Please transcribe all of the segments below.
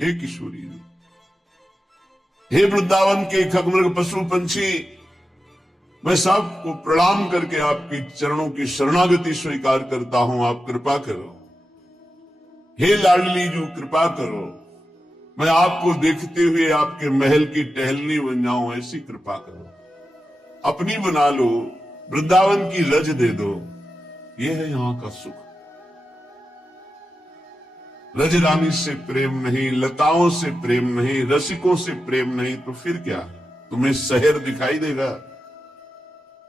हे किशोरी रूप, हे वृंदावन के खगमृग पशु पंछी, मैं सबको प्रणाम करके आपके चरणों की शरणागति स्वीकार करता हूं, आप कृपा करो। हे लाडली जू कृपा करो, मैं आपको देखते हुए आपके महल की टहलनी बन जाऊं, ऐसी कृपा करो। अपनी बना लो, वृंदावन की रज दे दो, यह है यहां का सुख। रजरानी से प्रेम नहीं, लताओं से प्रेम नहीं, रसिकों से प्रेम नहीं, तो फिर क्या? तुम्हें शहर दिखाई देगा,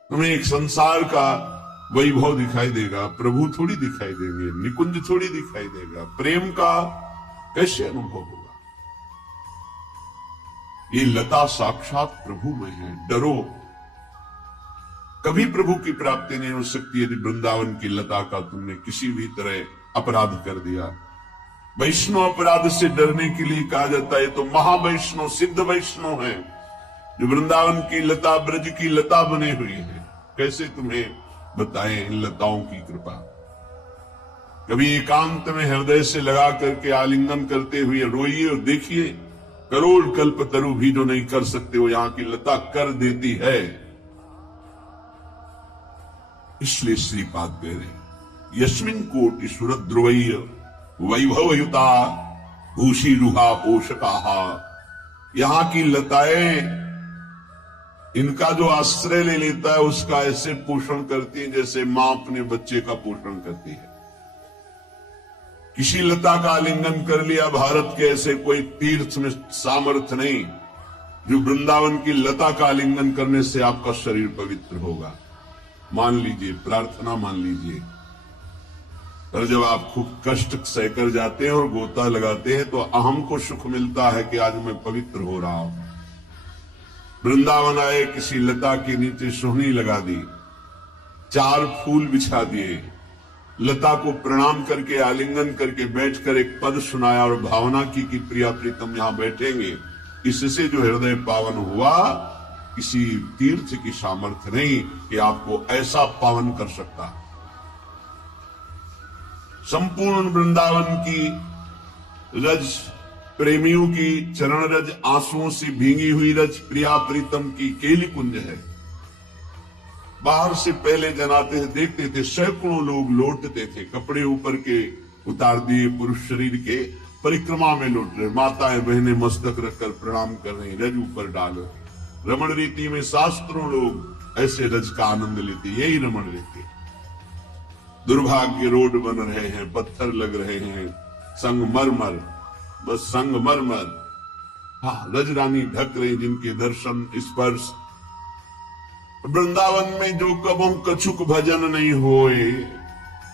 तुम्हें एक संसार का वैभव दिखाई देगा, प्रभु थोड़ी दिखाई देंगे, निकुंज थोड़ी दिखाई देगा। प्रेम का कैसे अनुभव होगा? ये लता साक्षात प्रभु में है, डरो। कभी प्रभु की प्राप्ति नहीं हो सकती यदि वृंदावन की लता का तुमने किसी भी तरह अपराध कर दिया। वैष्णव अपराध से डरने के लिए कहा जाता है, तो महावैष्णव सिद्ध वैष्णव है जो वृंदावन की लता, ब्रज की लता बने हुई है। कैसे तुम्हें बताएं इन लताओं की कृपा? कभी एकांत में हृदय से लगा करके आलिंगन करते हुए रोइए और देखिए, करोड़ कल्पतरु भी जो नहीं कर सकते वो यहां की लता कर देती है। इसलिए श्रीपाद कह रहे, यस्मिन कोटि सुरद्रुवय्य वैभवयुता भूषी रुहा पोषकाहा। यहां की लताएं इनका जो आश्रय ले लेता है उसका ऐसे पोषण करती है जैसे मां अपने बच्चे का पोषण करती है। किसी लता का आलिंगन कर लिया, भारत के ऐसे कोई तीर्थ में सामर्थ्य नहीं जो वृंदावन की लता का आलिंगन करने से आपका शरीर पवित्र होगा। मान लीजिए, प्रार्थना मान लीजिए। पर जब आप खूब कष्ट सहकर जाते हैं और गोता लगाते हैं तो अहम को सुख मिलता है कि आज मैं पवित्र हो रहा हूं। वृंदावन आए, किसी लता के नीचे सोहनी लगा दी, 4 फूल बिछा दिए, लता को प्रणाम करके आलिंगन करके बैठकर एक पद सुनाया और भावना की कि प्रिया प्रीतम यहां बैठेंगे। इससे जो हृदय पावन हुआ, किसी तीर्थ की सामर्थ्य नहीं कि आपको ऐसा पावन कर सकता। संपूर्ण वृंदावन की रज, प्रेमियों की चरण रज, आंसुओं से भींगी हुई रज प्रिया प्रीतम की केली कुंज है। बाहर से पहले जनाते थे, देखते थे, सैकड़ों लोग लौटते थे, कपड़े ऊपर के उतार दिए, पुरुष शरीर के परिक्रमा में लौट रहे, माताएं बहनें मस्तक रखकर प्रणाम कर रही, रज ऊपर डालो। रमण रीति में शास्त्रों लोग ऐसे रज का आनंद लेते, यही रमण रीति। दुर्भाग्य रोड बन रहे हैं, पत्थर लग रहे हैं, संगमरमर, बस संगमरमर। हाँ, रजरानी ढक रही, जिनके दर्शन स्पर्श। वृंदावन में जो कबों कछुक भजन नहीं होए,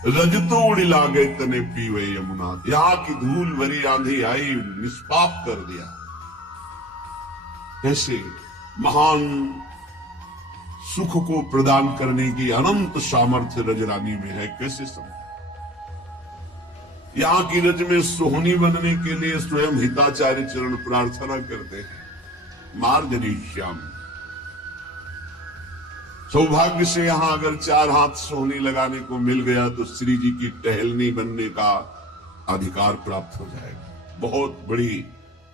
रज तो उड़ी लागे तने पीवे यमुना। यहां की धूल भरी आंधी आई, निष्पाप कर दिया। कैसे महान सुख को प्रदान करने की अनंत सामर्थ्य रजरानी में है, कैसे समझ? यहां की रज में सोहनी बनने के लिए स्वयं हिताचार्य चरण प्रार्थना करते हैं, मार्जनी श्याम। सौभाग्य से यहां अगर 4 हाथ सोहनी लगाने को मिल गया तो श्री जी की टहलनी बनने का अधिकार प्राप्त हो जाएगा। बहुत बड़ी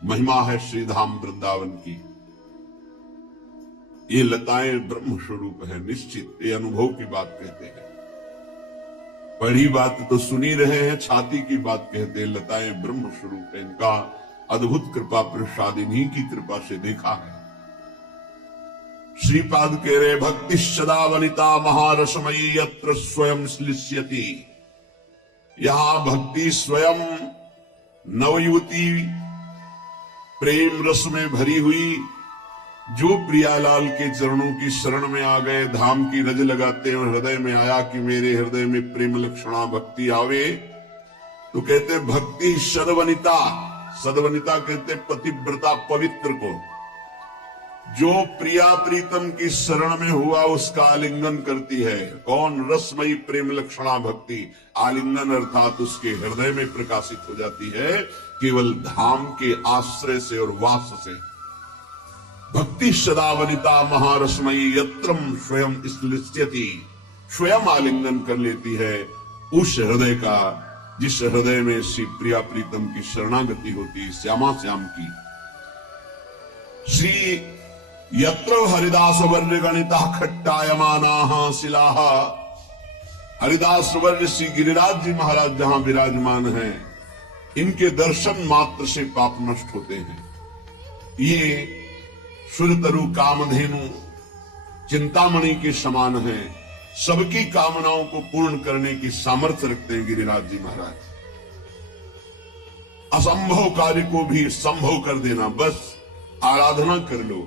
महिमा है श्रीधाम वृंदावन की। ये लताएं ब्रह्म स्वरूप है, निश्चित, ये अनुभव की बात कहते हैं। पढ़ी बात तो सुनी रहे हैं, छाती की बात कहते हैं। लताएं ब्रह्म स्वरूप है, इनका अद्भुत कृपा प्रसाद इन्हीं की कृपा से देखा है। श्रीपाद कह रहे, भक्ति सदा वनिता महारसमयी यत्र स्वयं श्लिष्यति। यहां भक्ति स्वयं नवयुवती प्रेम रस में भरी हुई, जो प्रियालाल के चरणों की शरण में आ गए, धाम की रज लगाते हैं, हृदय में आया कि मेरे हृदय में प्रेम लक्षणा भक्ति आवे, तो कहते भक्ति सदवनिता। सदवनिता कहते पतिव्रता, पवित्र को। जो प्रिया प्रीतम की शरण में हुआ उसका आलिंगन करती है। कौन? रसमयी प्रेम लक्षणा भक्ति। आलिंगन अर्थात उसके हृदय में प्रकाशित हो जाती है, केवल धाम के आश्रय से और वास से। भक्ति सदा वनिता महारसमयी यत्रम स्वयं श्लिष्यति। स्वयं आलिंगन कर लेती है उस हृदय का जिस हृदय में श्री प्रिया प्रीतम की शरणागति होती, श्यामा श्याम की, श्री यत्र हरिदास वर्य गणिता खट्टायमाना शिलाः, हरिदास वर्य श्री गिरिराज जी महाराज जहां विराजमान हैं, इनके दर्शन मात्र से पाप नष्ट होते हैं। ये सुरतरु कामधेनु चिंतामणि के समान हैं, सबकी कामनाओं को पूर्ण करने की सामर्थ्य रखते हैं गिरिराज जी महाराज। असंभव कार्य को भी संभव कर देना, बस आराधना कर लो,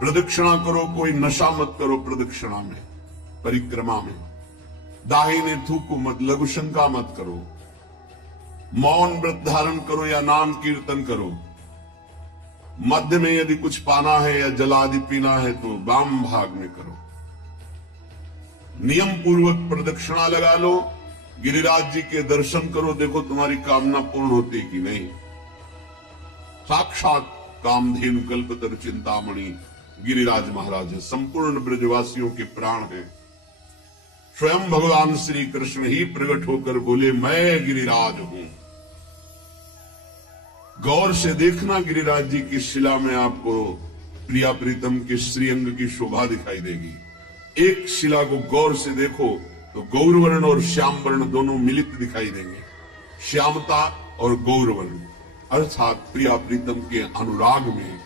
प्रदक्षिणा करो, कोई नशा मत करो प्रदक्षिणा में, परिक्रमा में, दाहिने थूको मत, लघु शंका मत करो, मौन व्रत धारण करो या नाम कीर्तन करो, मध्य में यदि कुछ पाना है या जल आदि पीना है तो वाम भाग में करो, नियम पूर्वक प्रदक्षिणा लगा लो, गिरिराज जी के दर्शन करो, देखो तुम्हारी कामना पूर्ण होती कि नहीं। साक्षात कामधेनु कल्पतरु चिंतामणि गिरिराज महाराज है, संपूर्ण ब्रजवासियों के प्राण हैं। स्वयं भगवान श्री कृष्ण ही प्रकट होकर बोले, मैं गिरिराज हूं। गौर से देखना, गिरिराज जी की शिला में आपको प्रिया प्रीतम के श्रीअंग की शोभा दिखाई देगी। एक शिला को गौर से देखो तो गौरवर्ण और श्याम वर्ण दोनों मिलित दिखाई देंगे, श्यामता और गौरवर्ण, अर्थात प्रिया प्रीतम के अनुराग में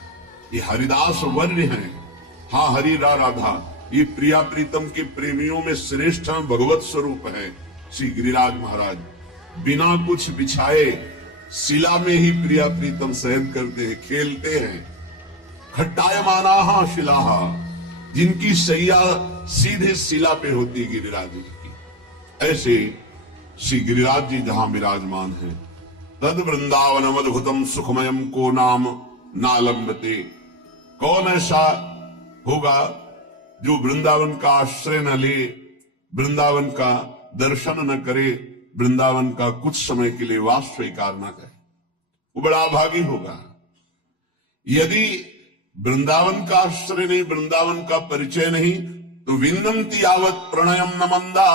ये हरिदास वर्य हैं। हाँ, हरि राधा, ये प्रिया प्रीतम के प्रेमियों में श्रेष्ठ भगवत स्वरूप है श्री गिरिराज महाराज। बिना कुछ बिछाए शिला में ही प्रिया प्रीतम शयन करते हैं, खेलते हैं। खट्टायमाना शिलाः, जिनकी शैया सीधे शिला पे होती गिरिराज जी की, ऐसे श्री गिरिराज जी जहां विराजमान है। तद वृंदावन अद्भुतम सुखमयम को नाम नालंबते, कौन ऐसा होगा जो वृंदावन का आश्रय न ले, वृंदावन का दर्शन न करे, वृंदावन का कुछ समय के लिए वास स्वीकार न करे, वो बड़ा अभागी होगा। यदि वृंदावन का आश्रय नहीं, वृंदावन का परिचय नहीं, तो विन्दन्ति यावत् प्रणयम न मंदा,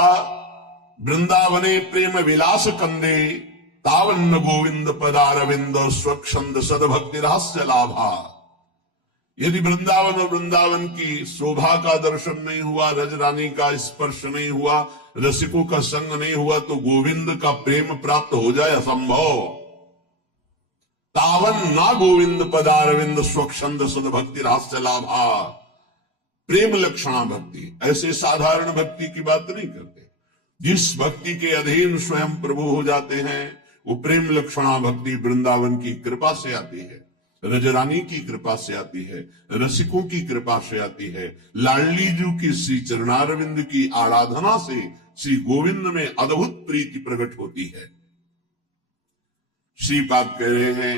वृंदावने प्रेम विलास कंदे, तावन्न गोविंद पदारविंद स्वच्छंद सदभक्ति रहस्य लाभा। यदि वृंदावन और वृंदावन की शोभा का दर्शन नहीं हुआ, रजरानी का स्पर्श नहीं हुआ, रसिकों का संग नहीं हुआ, तो गोविंद का प्रेम प्राप्त हो जाए असंभव। तावन ना गोविंद पदारविंद स्वच्छंद सदभक्ति रहस्य लाभा। प्रेम लक्षणा भक्ति, ऐसे साधारण भक्ति की बात नहीं करते। जिस भक्ति के अधीन स्वयं प्रभु हो जाते हैं, वो प्रेम लक्षणा भक्ति वृंदावन की कृपा से आती है, रजरानी की कृपा से आती है, रसिकों की कृपा से आती है। लाडली जू की श्री चरणारविंद की आराधना से श्री गोविंद में अद्भुत प्रीति प्रकट होती है। श्रीपाद कह रहे हैं,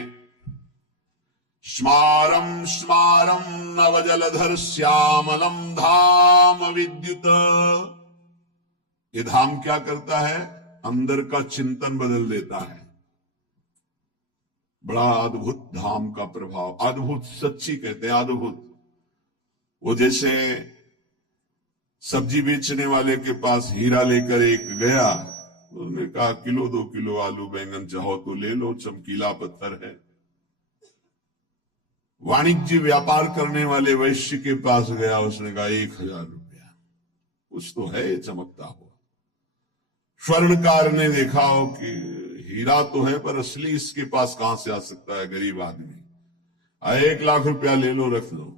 स्मारम स्मारम नवजलधर श्यामलम धाम विद्युत। ये धाम क्या करता है? अंदर का चिंतन बदल देता है। बड़ा अद्भुत धाम का प्रभाव, अद्भुत, सच्ची कहते हैं अद्भुत। वो जैसे सब्जी बेचने वाले के पास हीरा लेकर एक गया, उसने कहा किलो 2 किलो आलू बैंगन चाहो तो ले लो, चमकीला पत्थर है। वाणिज्य व्यापार करने वाले वैश्य के पास गया, उसने कहा 1000 रुपया, कुछ तो है चमकता हुआ। स्वर्णकार ने देखा हो कि हीरा तो है पर असली इसके पास कहां से आ सकता है, गरीब आदमी, 1 लाख रुपया ले लो, रख लो।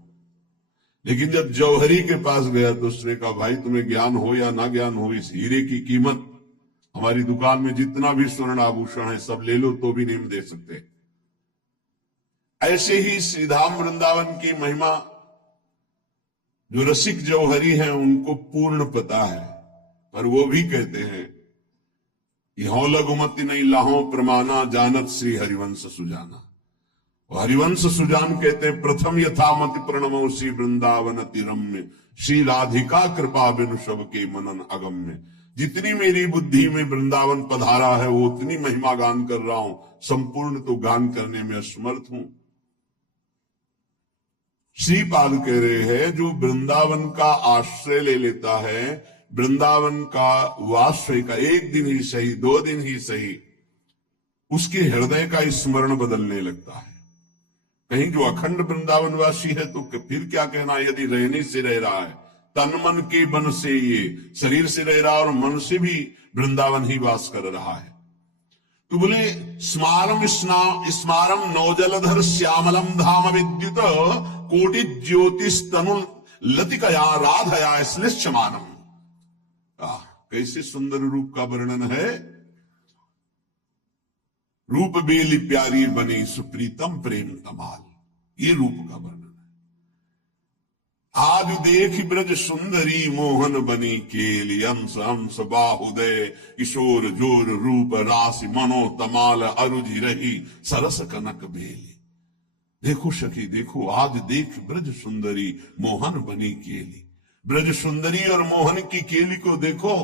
लेकिन जब जौहरी के पास गया तो उसने कहा भाई तुम्हें ज्ञान हो या ना ज्ञान हो, इस हीरे की कीमत हमारी दुकान में जितना भी स्वर्ण आभूषण है सब ले लो तो भी नहीं दे सकते। ऐसे ही श्रीधाम वृंदावन की महिमा जो रसिक जौहरी हैं उनको पूर्ण पता है, पर वो भी कहते हैं यहों लघुमति नहीं लाहो प्रमाना, जानत श्री हरिवंश सुजाना। हरिवंश सुजान कहते हैं प्रथम यथामति प्रणमो श्री वृंदावन अतिरम्य, श्री राधिका कृपा बिनु सब के मनन अगम्य। जितनी मेरी बुद्धि में वृंदावन पधारा है वो उतनी महिमा गान कर रहा हूं, संपूर्ण तो गान करने में असमर्थ हूं। श्रीपाद कह रहे हैं जो वृंदावन का आश्रय ले लेता है वृंदावन का वास्तव का एक दिन ही सही, 2 दिन ही सही, उसके हृदय का स्मरण बदलने लगता है। कहीं जो अखंड वृंदावनवासी है तो फिर क्या कहना, यदि रहने से रह रहा है, तन मन के बन से, ये शरीर से रह रहा है और मन से भी वृंदावन ही वास कर रहा है। तो बोले स्मारम नौजलधर श्यामलम धाम विद्युत कोटि ज्योतिष तनु लतिकया राधया श्लेषमानम। कैसे सुंदर रूप का वर्णन है। रूप बेली प्यारी बनी सुप्रीतम प्रेम कमाल, ये रूप का वर्णन है। आज देख ब्रज सुंदरी मोहन बनी केली, अंश अंश बाहुदय किशोर जोर रूप राशि मनो तमाल अरुझि रही सरस कनक बेली। देखो सखी देखो, आज देख ब्रज सुंदरी मोहन बनी केली। ब्रज सुंदरी और मोहन की केली को देखो,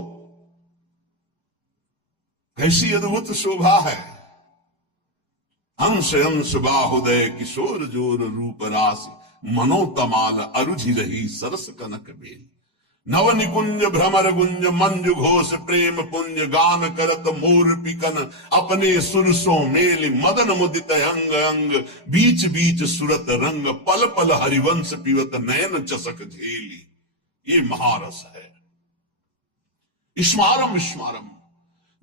कैसी अद्भुत शोभा है। अंश अंश बाहुदय किशोर जोर रूप राशि मनोतमाल अरुझि रही सरस कनक बेल। नव निकुंज भ्रमर गुंज मंजु घोष प्रेम पुंज गान करत मोर पिकन अपने सुरसों मेल मदन मुदित अंग अंग बीच बीच सुरत रंग पल पल हरिवंश पिवत नयन चसक झेली। ये महारस है। स्मारम स्मारम,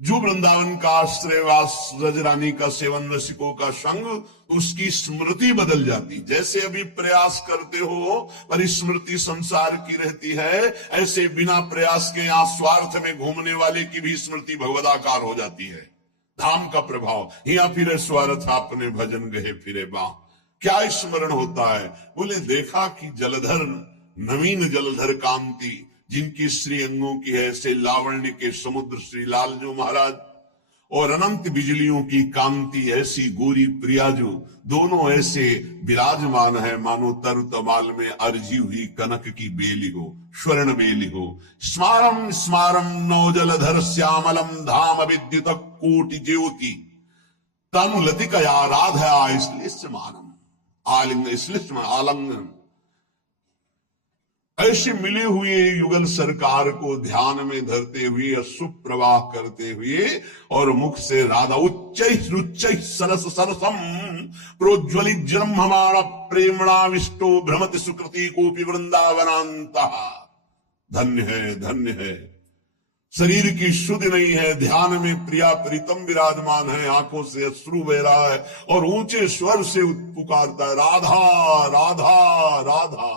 जो वृंदावन का आश्रयवास रजरानी का सेवन रसिकों का संग, उसकी स्मृति बदल जाती। जैसे अभी प्रयास करते हो पर स्मृति संसार की रहती है, ऐसे बिना प्रयास के यहां स्वार्थ में घूमने वाले की भी स्मृति भगवदाकार हो जाती है। धाम का प्रभाव, यहाँ फिरे स्वार्थ आपने भजन गहे फिरे बा। क्या स्मरण होता है? बोले देखा कि जलधर नवीन जलधर कांति, जिनकी श्री अंगों की है से लावण्य के समुद्र श्री लालजू महाराज, और अनंत बिजलियों की कांति ऐसी गोरी प्रियाजू, दोनों ऐसे विराजमान है मानो तर तमाल में अर्जी हुई कनक की बेली हो, स्वर्ण बेली हो। स्मारम स्मारम नौजलधर श्यामलम धाम विद्युत कोटि ज्योति तनु लतिकया राधया इसलिए स्मारम आलिंग, इसलिए आलंगन। ऐसे मिले हुए युगल सरकार को ध्यान में धरते हुए सुप्रवाह करते हुए और मुख से राधा उच्च सरस सरसम प्रोज्वलित जन्ममाण प्रेमणाविष्टो भ्रमति सुकृति कोपि वृंदावनांत। धन्य है धन्य है। शरीर की शुद्ध नहीं है, ध्यान में प्रिया प्रीतम विराजमान है, आंखों से अश्रु बह रहा है और ऊंचे स्वर से पुकारता है राधा राधा राधा।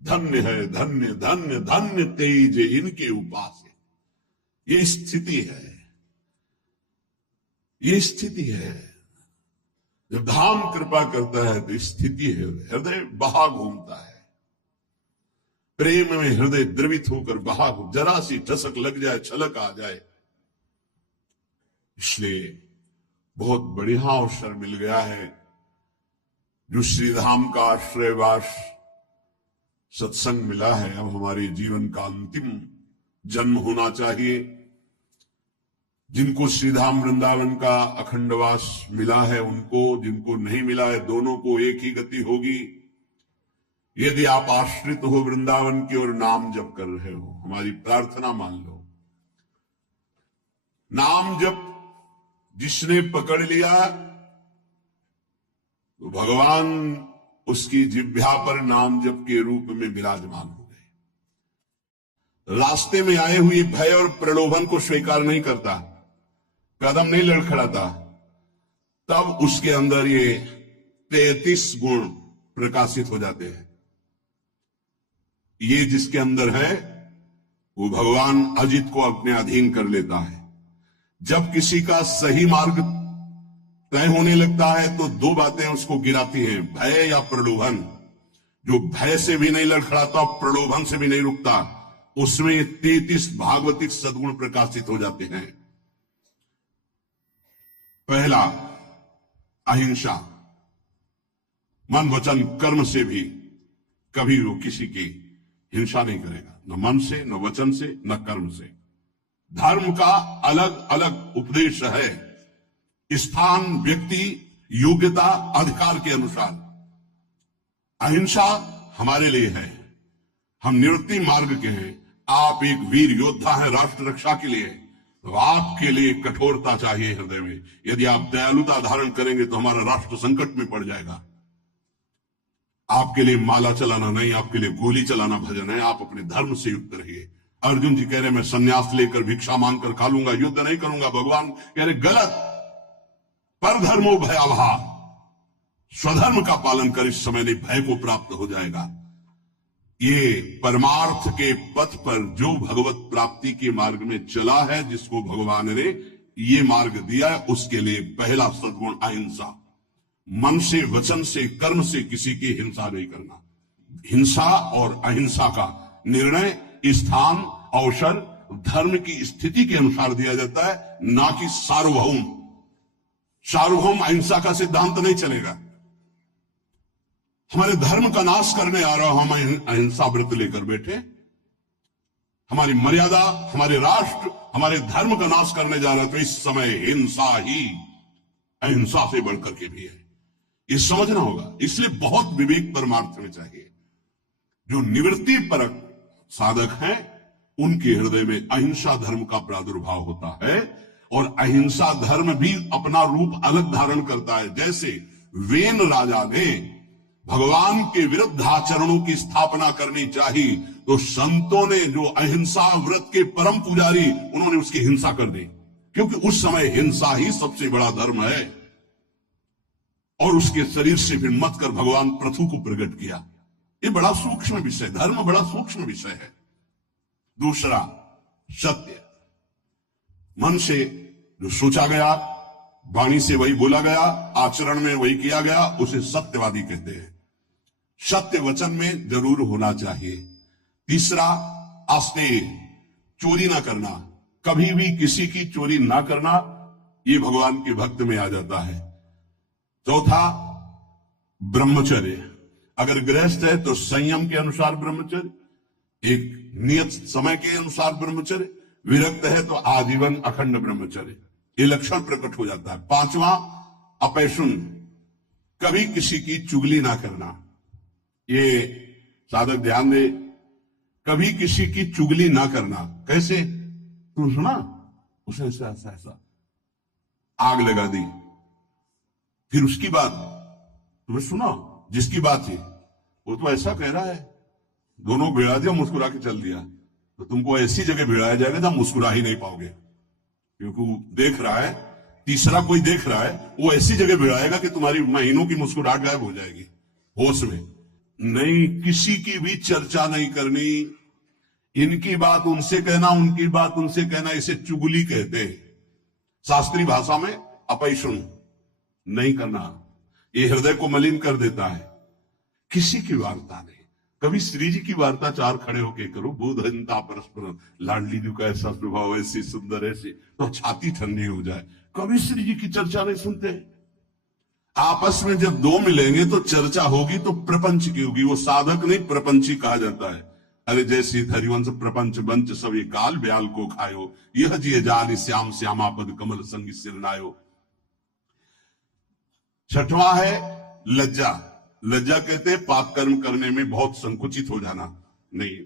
धन्य है धन्य धन्य धन्य तेज इनके उपास। ये स्थिति है, ये स्थिति है। जब धाम कृपा करता है तो स्थिति है, हृदय बहा घूमता है। प्रेम में हृदय द्रवित होकर बहा, जरा सी ठसक लग जाए, छलक आ जाए। इसलिए बहुत बढ़िया अवसर मिल गया है। जो श्रीधाम का आश्रयवास सत्संग मिला है, अब हमारे जीवन का अंतिम जन्म होना चाहिए। जिनको श्रीधाम वृंदावन का अखंडवास मिला है उनको, जिनको नहीं मिला है दोनों को एक ही गति होगी। यदि आप आश्रित हो वृंदावन की और नाम जप कर रहे हो, हमारी प्रार्थना मान लो। नाम जप जिसने पकड़ लिया तो भगवान उसकी जिह्वा पर नाम जप के रूप में विराजमान हो गए। रास्ते में आए हुए भय और प्रलोभन को स्वीकार नहीं करता, कदम नहीं लड़खड़ाता, तब उसके अंदर ये 33 गुण प्रकाशित हो जाते हैं। ये जिसके अंदर है वो भगवान अजित को अपने अधीन कर लेता है। जब किसी का सही मार्ग तय होने लगता है तो 2 बातें उसको गिराती हैं, भय या प्रलोभन। जो भय से भी नहीं लड़खड़ाता, प्रलोभन से भी नहीं रुकता, उसमें 33 भागवतिक सद्गुण प्रकाशित हो जाते हैं। पहला, अहिंसा। मन वचन कर्म से भी कभी वो किसी की हिंसा नहीं करेगा, न मन से, न वचन से, न कर्म से। धर्म का अलग अलग उपदेश है, स्थान, व्यक्ति, योग्यता, अधिकार के अनुसार। अहिंसा हमारे लिए है, हम निवृत्ति मार्ग के हैं। आप एक वीर योद्धा हैं राष्ट्र रक्षा के लिए, तो आपके लिए कठोरता चाहिए हृदय में। यदि आप दयालुता धारण करेंगे तो हमारा राष्ट्र संकट में पड़ जाएगा। आपके लिए माला चलाना नहीं, आपके लिए गोली चलाना भजन है। आप अपने धर्म से युक्त रहिए। अर्जुन जी कह रहे मैं संन्यास लेकर भिक्षा मांगकर खा लूंगा, युद्ध नहीं करूंगा। भगवान कह रहे गलत, पर धर्मो भयावहा, स्वधर्म का पालन कर, इस समय नहीं भय को प्राप्त हो जाएगा। ये परमार्थ के पथ पर जो भगवत प्राप्ति के मार्ग में चला है, जिसको भगवान ने ये मार्ग दिया है, उसके लिए पहला सद्गुण अहिंसा। मन से, वचन से, कर्म से किसी की हिंसा नहीं करना। हिंसा और अहिंसा का निर्णय स्थान, अवसर, धर्म की स्थिति के अनुसार दिया जाता है, ना कि सार्वभौम। सार्वभौम अहिंसा का सिद्धांत नहीं चलेगा। हमारे धर्म का नाश करने आ रहा हो, हम अहिंसा व्रत लेकर बैठे, हमारी मर्यादा, हमारे राष्ट्र, हमारे धर्म का नाश करने जा रहे हैं, तो इस समय हिंसा ही अहिंसा से बढ़कर के भी है, ये समझना होगा। इसलिए बहुत विवेक परमार्थ में चाहिए। जो निवृत्ति परक साधक हैं, उनके हृदय में अहिंसा धर्म का प्रादुर्भाव होता है, और अहिंसा धर्म भी अपना रूप अलग धारण करता है। जैसे वेन राजा ने भगवान के विरुद्ध आचरणों की स्थापना करनी चाहिए, तो संतों ने, जो अहिंसा व्रत के परम पुजारी, उन्होंने उसकी हिंसा कर दी, क्योंकि उस समय हिंसा ही सबसे बड़ा धर्म है। और उसके शरीर से फिर मत कर भगवान पृथु को प्रकट किया। ये बड़ा सूक्ष्म विषय, धर्म बड़ा सूक्ष्म विषय है। दूसरा, सत्य। मन से जो सोचा गया, वाणी से वही बोला गया, आचरण में वही किया गया, उसे सत्यवादी कहते हैं। सत्य वचन में जरूर होना चाहिए। तीसरा, आस्तेय, चोरी ना करना, कभी भी किसी की चोरी ना करना, ये भगवान के भक्त में आ जाता है। चौथा, ब्रह्मचर्य। अगर गृहस्थ है तो संयम के अनुसार ब्रह्मचर्य, एक नियत समय के अनुसार ब्रह्मचर्य। विरक्त है तो आजीवन अखंड ब्रह्मचर्य, ये लक्षण प्रकट हो जाता है। पांचवा, अपैशुन, कभी किसी की चुगली ना करना। ये साधक ध्यान दे, कभी किसी की चुगली ना करना। कैसे? तुम सुना उसे ऐसा ऐसा ऐसा, आग लगा दी, फिर उसकी बात तुम्हें सुना, जिसकी बात थी वो तो ऐसा कह रहा है, दोनों भिड़ा दिया, मुस्कुरा के चल दिया, तो तुमको ऐसी जगह भिड़ाया जाएगा जहां मुस्कुरा ही नहीं पाओगे, क्योंकि वो देख रहा है, तीसरा कोई देख रहा है, वो ऐसी जगह भिड़ाएगा कि तुम्हारी महीनों की मुस्कुराहट गायब हो जाएगी। होश में नहीं, किसी की भी चर्चा नहीं करनी, इनकी बात उनसे कहना, उनकी बात उनसे कहना, इसे चुगली कहते हैं। शास्त्रीय भाषा में अपैशुन नहीं करना, ये हृदय को मलिन कर देता है। किसी की वार्ता नहीं, कभी श्री जी की वार्ता चार खड़े होके करो, बोधनता परस्पर, लाडली जी का ऐसा स्वभाव, ऐसी सुंदर, ऐसी, तो छाती ठंडी हो जाए। कभी श्री जी की चर्चा नहीं सुनते। आपस में जब दो मिलेंगे तो चर्चा होगी, तो प्रपंच की होगी। वो साधक नहीं, प्रपंची कहा जाता है। अरे जैसी हरिवंश प्रपंच बंच सभी काल ब्याल को खायो, यह जिये जान श्याम श्यामा पद कमल संग सिरनायो। छठवां है लज्जा। लज्जा कहते हैं पाप कर्म करने में बहुत संकुचित हो जाना, नहीं,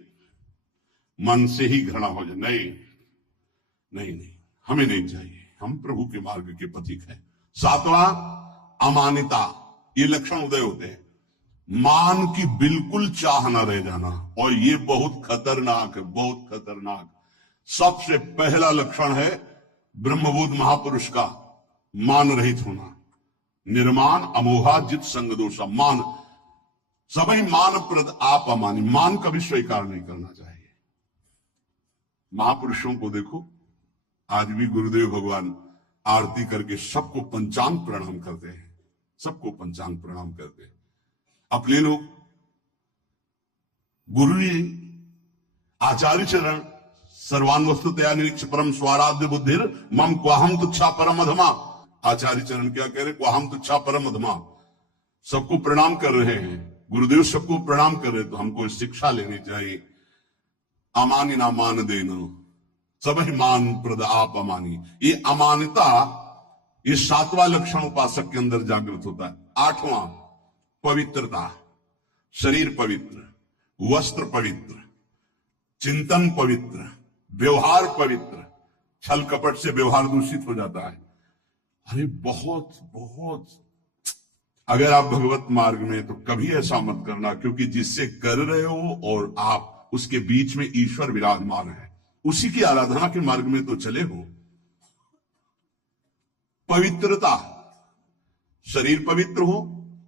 मन से ही घृणा हो जाए, नहीं नहीं नहीं, हमें नहीं चाहिए, हम प्रभु के मार्ग के पथिक हैं। सातवां, अमानिता। ये लक्षण उदय होते हैं, मान की बिल्कुल चाह न रह जाना, और ये बहुत खतरनाक है, बहुत खतरनाक। सबसे पहला लक्षण है ब्रह्मबोध महापुरुष का, मान रहित होना। निर्मान अमोहा जित संग दोषा। मान, सभी मान प्रद आप अमानी, मान कभी स्वीकार नहीं करना चाहिए। महापुरुषों को देखो, आज भी गुरुदेव भगवान आरती करके सबको पंचांग प्रणाम करते हैं, सबको पंचांग प्रणाम करते हैं। अपने लोग गुरु जी आचार्य चरण सर्वान वस्तुतया निरीक्ष परम स्वाराध्य बुद्धिर मम क्वाहम तुच्छा परम अधमा। आचार्य चरण क्या कह रहे? क्वाहम तुच्छा परम अधमा। सबको प्रणाम कर रहे हैं, गुरुदेव सबको प्रणाम कर रहे, तो हमको शिक्षा लेनी चाहिए। अमानी ना मान देना, सभी मान प्रद आप अमानी। ये अमानिता, ये सातवां लक्षण उपासक के अंदर जागृत होता है। आठवां, पवित्रता। शरीर पवित्र, वस्त्र पवित्र, चिंतन पवित्र, व्यवहार पवित्र। छल कपट से व्यवहार दूषित हो जाता है। अरे बहुत बहुत, अगर आप भगवत मार्ग में, तो कभी ऐसा मत करना, क्योंकि जिससे कर रहे हो और आप उसके बीच में ईश्वर विराजमान है, उसी की आराधना के मार्ग में तो चले हो। पवित्रता, शरीर पवित्र हो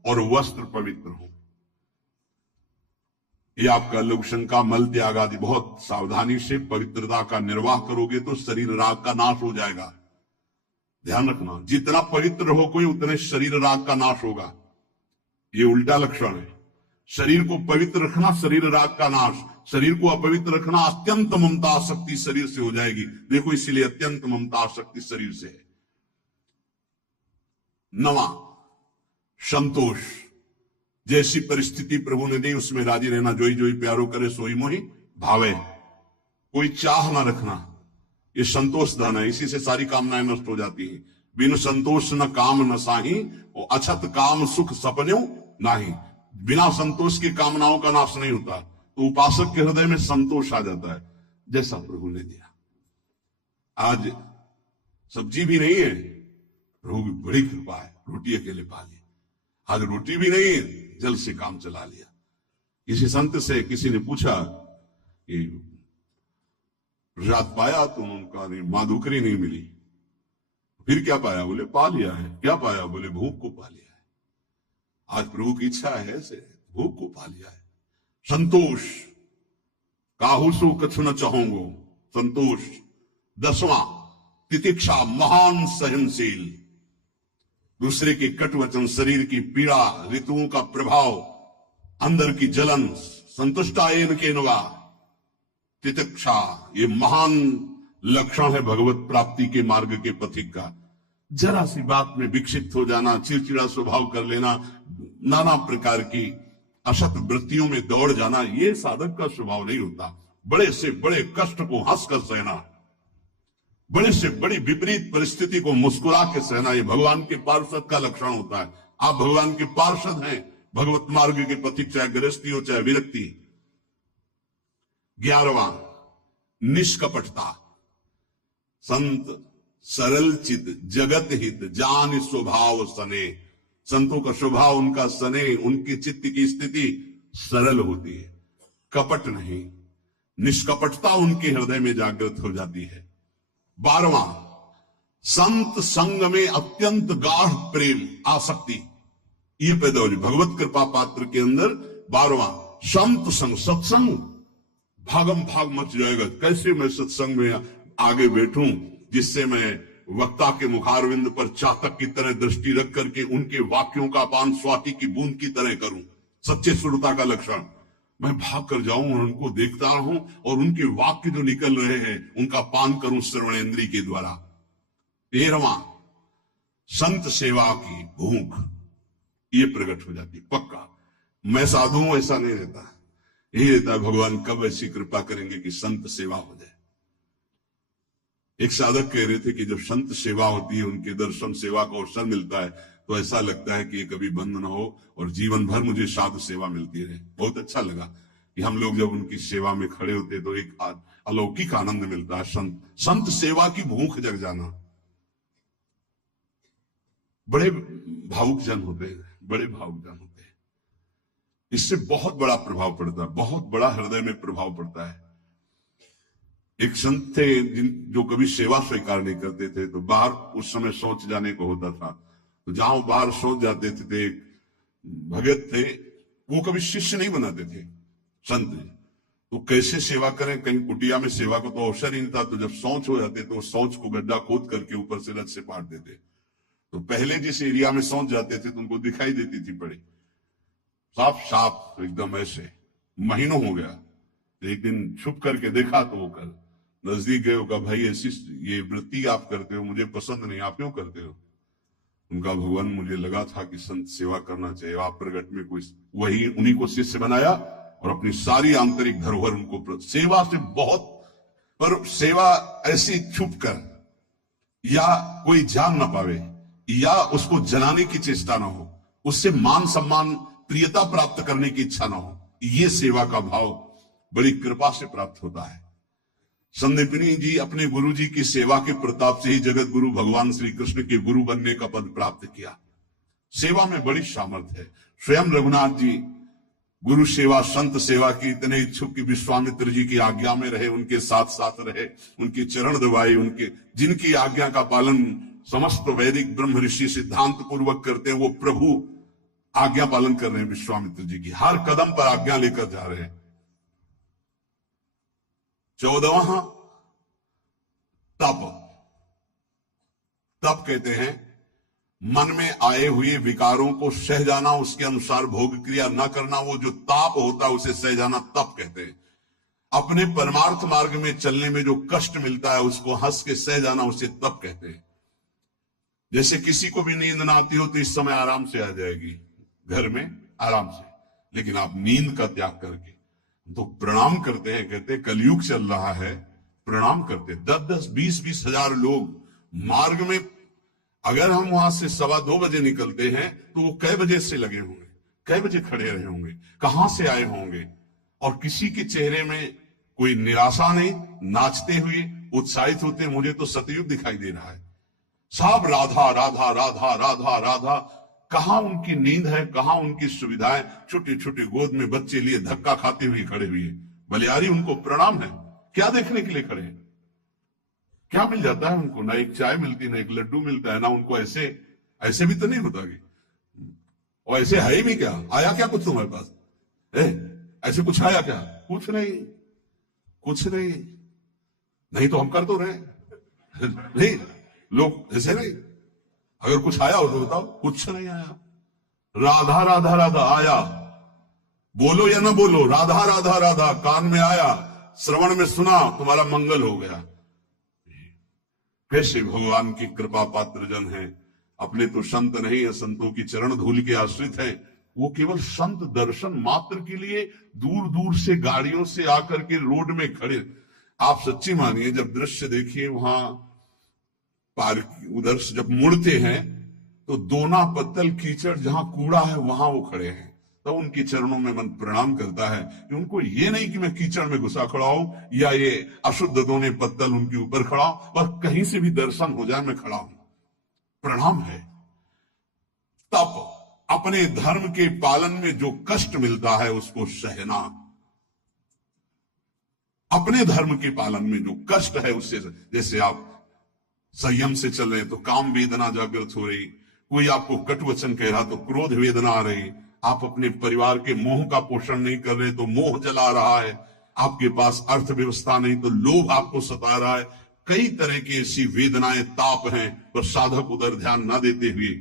और वस्त्र पवित्र हो। ये आपका लघु शंका, मल त्याग आदि बहुत सावधानी से पवित्रता का निर्वाह करोगे तो शरीर राग का नाश हो जाएगा। ध्यान रखना, जितना पवित्र हो कोई, उतने शरीर राग का नाश होगा। ये उल्टा लक्षण है। शरीर को पवित्र रखना, शरीर राग का नाश। शरीर को अपवित्र रखना, अत्यंत ममता आसक्ति शरीर से हो जाएगी। देखो, इसीलिए अत्यंत ममता आसक्ति शरीर से है। 9, संतोष। जैसी परिस्थिति प्रभु ने दी उसमें राजी रहना। जोई जोई प्यारो करे सोई मोहि भावे। कोई चाह ना रखना, ये संतोष धन है। इसी से सारी कामनाएं नष्ट हो जाती हैं। बिन संतोष न काम न साही, और अछत काम सुख सपन्यों नाही। बिना संतोष की कामनाओं का नाश नहीं होता। तो उपासक के हृदय में संतोष आ जाता है, जैसा प्रभु ने दिया। आज सब्जी भी नहीं है, प्रभु की बड़ी कृपा है, रोटी अकेले पा ली। आज रोटी भी नहीं है, जल से काम चला लिया। किसी संत से किसी ने पूछा कि प्रसाद पाया, तो उनका नहीं, माधुकरी नहीं मिली। फिर क्या पाया? बोले पा लिया है। क्या पाया? बोले भूख को पा लिया है। आज प्रभु की इच्छा है से भूख को पा लिया है। संतोष, काहुसु कछु न चाहोगो, संतोष। 10वां, तितिक्षा, महान सहनशील। दूसरे के कट वचन, शरीर की पीड़ा, ऋतुओं का प्रभाव, अंदर की जलन, संतुष्टायन के नुगा। तितिक्षा, ये महान लक्षण है भगवत प्राप्ति के मार्ग के पथिक का। जरा सी बात में विक्षिप्त हो जाना, चिड़चिड़ा स्वभाव कर लेना, नाना प्रकार की असत वृत्तियों में दौड़ जाना, ये साधक का स्वभाव नहीं होता। बड़े से बड़े कष्ट को हंसकर सहना, बड़े से बड़ी विपरीत परिस्थिति को मुस्कुरा के सहना, ये भगवान के पार्षद का लक्षण होता है। आप भगवान के पार्षद हैं, भगवत मार्ग के पथिक, चाहे गृहस्थी हो चाहे विरक्ति। 11वां, निष्कपटता। संत सरल चित जगत हित जान स्वभाव सने। संतों का स्वभाव, उनका सने, उनकी चित्त की स्थिति सरल होती है, कपट नहीं। निष्कपटता उनके हृदय में जागृत हो जाती है। 12वां, संत संग में अत्यंत गाढ़ प्रेम आसक्ति, ये पैदा हो जाए भगवत कृपा पात्र के अंदर। 12वां, संत संग, सत्संग, भागम भाग मच जाएगा। कैसे मैं सत्संग में आगे बैठूं जिससे मैं वक्ता के मुखारविंद पर चातक की तरह दृष्टि रख करके उनके वाक्यों का पान स्वाति की बूंद की तरह करूं। सच्चे श्रोता का लक्षण, मैं भाग कर जाऊं और उनको देखता रहूं और उनके वाक्य जो निकल रहे हैं उनका पान करूं श्रवणेन्द्रिय के द्वारा। 13वां, संत सेवा की भूख, ये प्रकट हो जाती। पक्का मैं साधु हूं ऐसा नहीं रहता, यही रहता है भगवान कब ऐसी कृपा करेंगे कि संत सेवा हो जाए। एक साधक कह रहे थे कि जब संत सेवा होती है, उनके दर्शन सेवा का अवसर मिलता है, तो ऐसा लगता है कि ये कभी बंद ना हो और जीवन भर मुझे साधु सेवा मिलती रहे। बहुत अच्छा लगा कि हम लोग जब उनकी सेवा में खड़े होते तो एक अलौकिक आनंद मिलता है। संत सेवा की भूख जग जाना। बड़े भावुक जन होते हैं, बड़े भावुक जन होते हैं। इससे बहुत बड़ा प्रभाव पड़ता है, बहुत बड़ा हृदय में प्रभाव पड़ता है। एक संत थे जो कभी सेवा स्वीकार नहीं करते थे, तो बाहर उस समय शौच जाने को होता था, तो जहां बाहर शौच जाते थे, एक भगत थे, वो कभी शिष्य नहीं बनाते थे संत। तो कैसे सेवा करें, कहीं कुटिया में सेवा को तो अवसर ही नहीं था। तो जब शौच हो जाते तो शौच को गड्ढा खोद करके ऊपर से रथ से पाट देते। तो पहले जिस एरिया में शौच जाते थे तो उनको दिखाई देती थी पड़ी, साफ साफ एकदम ऐसे। महीनों हो गया, एक दिन छुप करके देखा तो वो कर नजदीक गए, होगा भाई ऐसी ये वृत्ति आप करते हो, मुझे पसंद नहीं, आप क्यों करते हो? उनका भगवान, मुझे लगा था कि संत सेवा करना चाहिए, आप प्रगट में कोई, वही उन्हीं को शिष्य बनाया और अपनी सारी आंतरिक धरोहर उनको सेवा से बहुत, पर सेवा ऐसी छुप कर या कोई जान ना पावे या उसको जलाने की चेष्टा ना हो, उससे मान सम्मान प्रियता प्राप्त करने की इच्छा ना हो, ये सेवा का भाव बड़ी कृपा से प्राप्त होता है। संदीपनी जी अपने गुरु जी की सेवा के प्रताप से ही जगत गुरु भगवान श्री कृष्ण के गुरु बनने का पद प्राप्त किया। सेवा में बड़ी सामर्थ्य है। स्वयं रघुनाथ जी गुरु सेवा संत सेवा की इतने इच्छुक कि विश्वामित्र जी की आज्ञा में रहे, उनके साथ साथ रहे, उनके चरण दबाए, उनके जिनकी आज्ञा का पालन समस्त वैदिक ब्रह्म ऋषि सिद्धांत पूर्वक करते हैं, वो प्रभु आज्ञा पालन कर रहे हैं विश्वामित्र जी की, हर कदम पर आज्ञा लेकर जा रहे हैं। 14वां तप। तप कहते हैं मन में आए हुए विकारों को सह जाना, उसके अनुसार भोग क्रिया न करना, वो जो ताप होता है उसे सह जाना तप कहते हैं। अपने परमार्थ मार्ग में चलने में जो कष्ट मिलता है उसको हंस के सह जाना, उसे तप कहते हैं। जैसे किसी को भी नींद ना आती हो तो इस समय आराम से आ जाएगी घर में आराम से, लेकिन आप नींद का त्याग करके तो प्रणाम करते हैं। कहते कलयुग चल रहा है, प्रणाम करते 10-10 20-20 हजार लोग मार्ग में, अगर हम वहां से 2:15 बजे निकलते हैं तो वो कै बजे से लगे होंगे, कै बजे खड़े रहे होंगे, कहां से आए होंगे, और किसी के चेहरे में कोई निराशा नहीं, नाचते हुए उत्साहित होते। मुझे तो सतयुग दिखाई दे रहा है, सब राधा राधा राधा राधा राधा। कहां उनकी नींद है, कहां उनकी सुविधाएं, छोटे छोटे गोद में बच्चे लिए धक्का खाते हुए खड़े हुए। बलियारी उनको प्रणाम है, क्या देखने के लिए खड़े हैं? क्या मिल जाता है उनको? ना एक चाय मिलती, ना एक लड्डू मिलता है, ना उनको ऐसे ऐसे भी तो नहीं होता कि, और ऐसे है भी क्या? आया क्या कुछ तुम्हारे पास? ऐसे कुछ आया क्या? कुछ नहीं, कुछ नहीं, नहीं तो हम कर तो रहे नहीं, लोग ऐसे नहीं। अगर कुछ आया हो तो बताओ, कुछ नहीं आया। राधा राधा राधा आया, बोलो या ना बोलो, राधा राधा राधा कान में आया, श्रवण में सुना, तुम्हारा मंगल हो गया। कैसे भगवान की कृपा पात्र जन है। अपने तो संत नहीं है, संतों की चरण धूल के आश्रित है। वो केवल संत दर्शन मात्र के लिए दूर दूर से गाड़ियों से आकर के रोड में खड़े। आप सच्ची मानिए, जब दृश्य देखिए वहां पार्क उधर से जब मुड़ते हैं तो दोना पत्तल कीचड़ जहां कूड़ा है वहां वो खड़े हैं, तो उनके चरणों में मन प्रणाम करता है कि उनको ये नहीं कि मैं कीचड़ में घुसा खड़ा हूं या ये अशुद्ध दोने पत्तल उनके ऊपर खड़ा हूं, पर कहीं से भी दर्शन हो जाए मैं खड़ा हूं, प्रणाम है। तप, अपने धर्म के पालन में जो कष्ट मिलता है उसको सहना। अपने धर्म के पालन में जो कष्ट है उससे, जैसे आप संयम से चल रहे तो काम वेदना जागृत हो रही, कोई आपको कटु वचन कह रहा तो क्रोध वेदना आ रही, आप अपने परिवार के मोह का पोषण नहीं कर रहे तो मोह जला रहा है, आपके पास अर्थव्यवस्था नहीं तो लोभ आपको सता रहा है। कई तरह की ऐसी वेदनाएं ताप हैं, पर साधक उधर ध्यान न देते हुए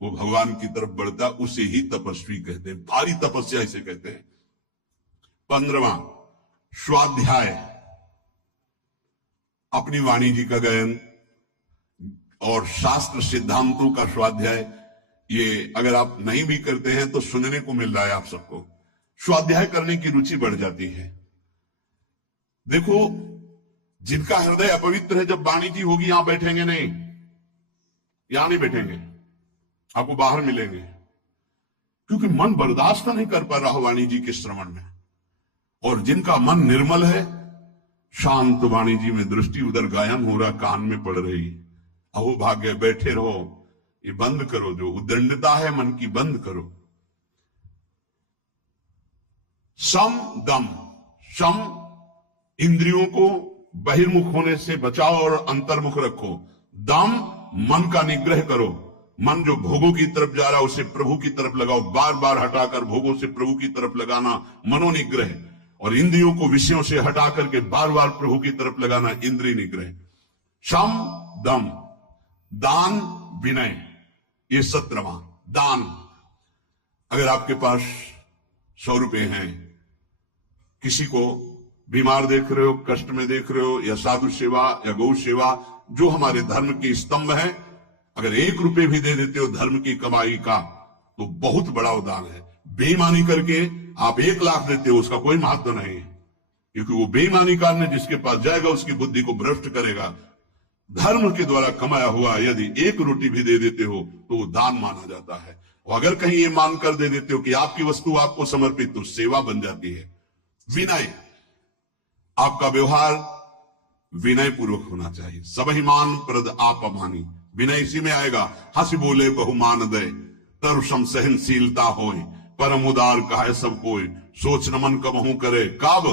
वो भगवान की तरफ बढ़ता, उसे ही तपस्वी कहते हैं, भारी तपस्या इसे कहते हैं। 15वां स्वाध्याय, अपनी वाणी जी का गायन और शास्त्र सिद्धांतों का स्वाध्याय। ये अगर आप नहीं भी करते हैं तो सुनने को मिल रहा है आप सबको। स्वाध्याय करने की रुचि बढ़ जाती है। देखो, जिनका हृदय अपवित्र है, जब वाणी जी होगी यहां बैठेंगे नहीं, यहां नहीं बैठेंगे, आपको बाहर मिलेंगे, क्योंकि मन बर्दाश्त नहीं कर पा रहा वाणी जी के श्रवण में। और जिनका मन निर्मल है, शांत वाणी जी में दृष्टि, उधर गायन हो रहा, कान में पड़ रही, अहो भाग्य, बैठे रहो, ये बंद करो, जो उद्दंडता है मन की बंद करो। सम दम, सम इंद्रियों को बहिर्मुख होने से बचाओ और अंतर्मुख रखो। दम, मन का निग्रह करो, मन जो भोगों की तरफ जा रहा है उसे प्रभु की तरफ लगाओ, बार बार हटाकर भोगों से प्रभु की तरफ लगाना मनोनिग्रह, और इंद्रियों को विषयों से हटा करके बार बार प्रभु की तरफ लगाना इंद्रिय निग्रह। सम दम, दान विनय, ये 17वां दान। अगर आपके पास 100 रुपए हैं, किसी को बीमार देख रहे हो, कष्ट में देख रहे हो, या साधु सेवा या गौ सेवा, जो हमारे धर्म के स्तंभ है, अगर 1 रुपए भी दे देते हो धर्म की कमाई का, तो बहुत बड़ा उदान है। बेईमानी करके आप 1 लाख देते हो, उसका कोई महत्व नहीं है, क्योंकि वो बेईमानी करने जिसके पास जाएगा उसकी बुद्धि को भ्रष्ट करेगा। धर्म के द्वारा कमाया हुआ यदि 1 रोटी भी दे देते हो तो वो दान माना जाता है। और अगर कहीं ये मानकर दे देते हो कि आपकी वस्तु आपको समर्पित, तो सेवा बन जाती है। विनय, आपका व्यवहार विनय पूर्वक होना चाहिए। सबहिमान प्रद आप अमानी, विनय इसी में आएगा। हंस बोले बहुमान दे, तरुषम सहनशीलता होए, परम उदार कहे सब कोई, सोच नमन कबहू करे कब,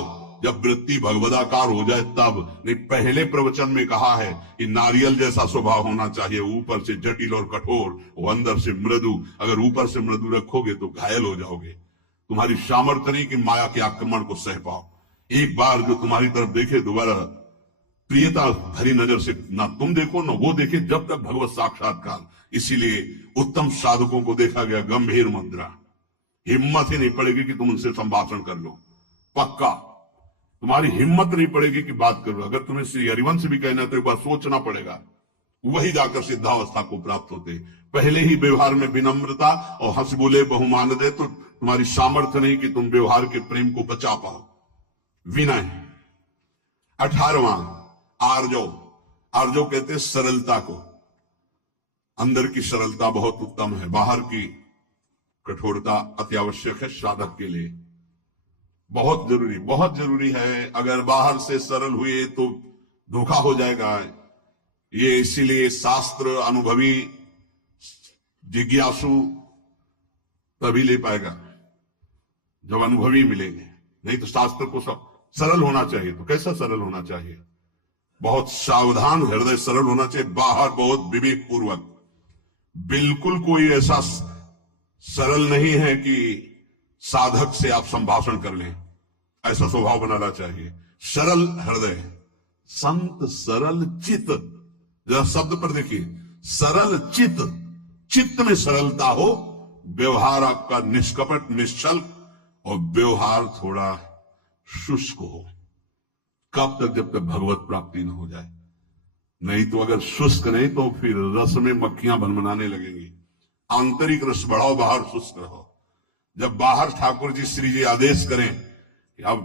जब वृत्ति भगवदाकार हो जाए तब। नहीं, पहले प्रवचन में कहा है कि नारियल जैसा स्वभाव होना चाहिए, ऊपर से जटिल और कठोर, वो अंदर से मृदु। अगर ऊपर से मृदु रखोगे तो घायल हो जाओगे। तुम्हारी सामर्थ्य नहीं कि माया के आक्रमण को सह पाओ। एक बार जो तुम्हारी तरफ देखे दोबारा प्रियता भरी नजर से ना तुम देखो ना वो देखे, जब तक भगवत साक्षात्कार। इसीलिए उत्तम साधकों को देखा गया गंभीर मुद्रा, हिम्मत ही नहीं पड़ेगी कि तुम उनसे संभाषण कर लो। पक्का तुम्हारी हिम्मत नहीं पड़ेगी कि बात करो। अगर तुम्हें श्री हरिवंश भी कहना है तो एक बार सोचना पड़ेगा, वही जाकर सिद्धावस्था को प्राप्त होते। पहले ही व्यवहार में विनम्रता और हंस बोले बहुमान दे, तो तुम्हारी सामर्थ्य नहीं कि तुम व्यवहार के प्रेम को बचा पाओ। विनय। 18वां आर्जो। आर्जो कहते हैं सरलता को। अंदर की सरलता बहुत उत्तम है, बाहर की कठोरता अति आवश्यक है साधक के लिए। बहुत जरूरी है। अगर बाहर से सरल हुए तो धोखा हो जाएगा। ये इसीलिए शास्त्र अनुभवी जिज्ञासु तभी ले पाएगा जब अनुभवी मिलेंगे, नहीं तो शास्त्र को सब सरल होना चाहिए। तो कैसा सरल होना चाहिए? बहुत सावधान हृदय सरल होना चाहिए, बाहर बहुत विवेक पूर्वक। बिल्कुल कोई ऐसा सरल नहीं है कि साधक से आप संभाषण कर लें, ऐसा स्वभाव बनाना चाहिए। सरल हृदय, संत सरल चित्त। जरा शब्द पर देखिए, सरल चित्त। चित्त में सरलता हो, व्यवहार आपका निष्कपट निश्चल और व्यवहार थोड़ा शुष्क हो। कब तक? जब तक भगवत प्राप्ति न हो जाए। नहीं तो अगर शुष्क नहीं तो फिर रस में मक्खियां भनभनाने लगेंगी। आंतरिक रस बढ़ाओ, बाहर शुष्क रहो। जब बाहर ठाकुर जी श्री जी आदेश करें कि अब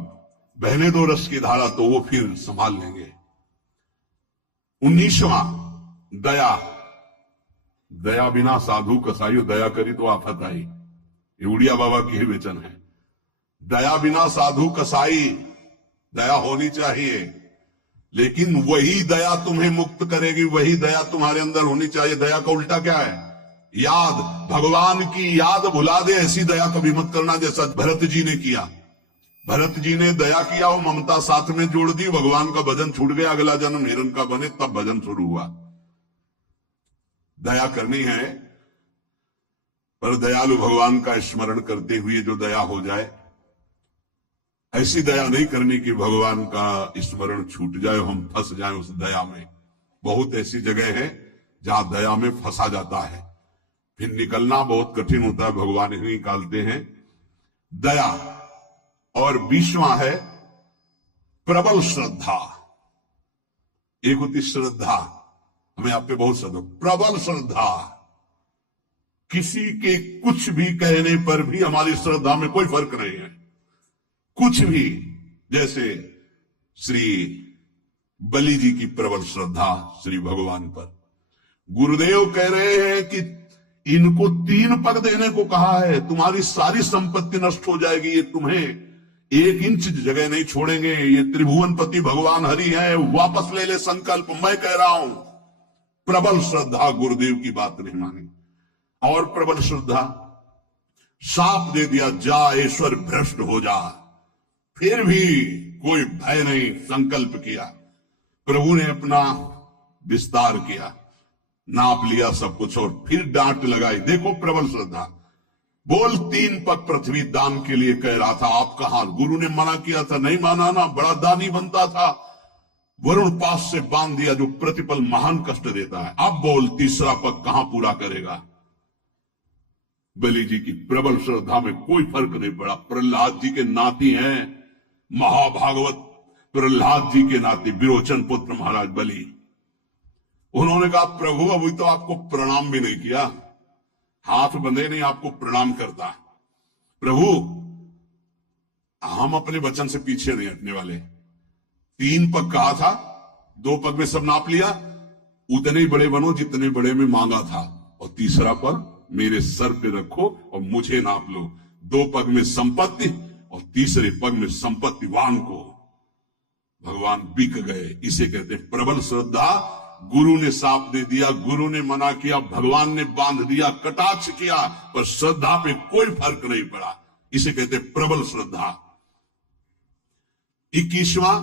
बहने दो रस की धारा, तो वो फिर संभाल लेंगे। 19वां दया। दया बिना साधु कसाई, दया करी तो आफत आई। ये उड़िया बाबा की ही वचन है। दया बिना साधु कसाई। दया होनी चाहिए, लेकिन वही दया तुम्हें मुक्त करेगी, वही दया तुम्हारे अंदर होनी चाहिए। दया का उल्टा क्या है? याद। भगवान की याद भुला दे, ऐसी दया कभी मत करना जैसा भरत जी ने किया। भरत जी ने दया किया, वो ममता साथ में जोड़ दी, भगवान का भजन छूट गया। अगला जन्म हिरण का बने, तब भजन शुरू हुआ। दया करनी है, पर दयालु भगवान का स्मरण करते हुए जो दया हो जाए। ऐसी दया नहीं करनी कि भगवान का स्मरण छूट जाए, हम फंस जाए उस दया में। बहुत ऐसी जगह है जहां दया में फंसा जाता है, फिर निकलना बहुत कठिन होता है, भगवान ही निकालते हैं। दया। और 20वां है प्रबल श्रद्धा। एक होती श्रद्धा, हमें आप पे बहुत श्रद्धा। प्रबल श्रद्धा, किसी के कुछ भी कहने पर भी हमारी श्रद्धा में कोई फर्क नहीं है, कुछ भी। जैसे श्री बलि जी की प्रबल श्रद्धा श्री भगवान पर। गुरुदेव कह रहे हैं कि इनको 3 पग देने को कहा है, तुम्हारी सारी संपत्ति नष्ट हो जाएगी, ये तुम्हें 1 इंच जगह नहीं छोड़ेंगे। ये त्रिभुवनपति भगवान हरि है, वापस ले ले संकल्प, मैं कह रहा हूं। प्रबल श्रद्धा, गुरुदेव की बात नहीं मानी। और प्रबल श्रद्धा, साप दे दिया, जा ईश्वर भ्रष्ट हो जा, फिर भी कोई भय नहीं, संकल्प किया। प्रभु ने अपना विस्तार किया, नाप लिया सब कुछ और फिर डांट लगाई। देखो प्रबल श्रद्धा। बोल 3 पग पृथ्वी दान के लिए कह रहा था, आप कहां? गुरु ने मना किया था, नहीं माना ना, बड़ा दानी बनता था। वरुण पास से बांध दिया जो प्रतिपल महान कष्ट देता है। अब बोल 3रा पग कहां पूरा करेगा? बलि जी की प्रबल श्रद्धा में कोई फर्क नहीं पड़ा। प्रहलाद जी के नाती हैं, महाभागवत प्रहलाद जी के नाती, विरोचन पुत्र महाराज बलि। उन्होंने कहा, प्रभु अभी तो आपको प्रणाम भी नहीं किया, हाथ बंधे नहीं, आपको प्रणाम करता। प्रभु हम अपने वचन से पीछे नहीं हटने वाले। 3 पग कहा था, 2 पग में सब नाप लिया, उतने ही बड़े बनो जितने बड़े में मांगा था। और 3रा पग मेरे सर पे रखो और मुझे नाप लो। 2 पग में संपत्ति और 3रे पग में संपत्तिवान को। भगवान बिक गए। इसे कहते हैं प्रबल श्रद्धा। गुरु ने साप दे दिया, गुरु ने मना किया, भगवान ने बांध दिया, कटाक्ष किया, पर श्रद्धा पे कोई फर्क नहीं पड़ा। इसे कहते हैं प्रबल श्रद्धा। 21वां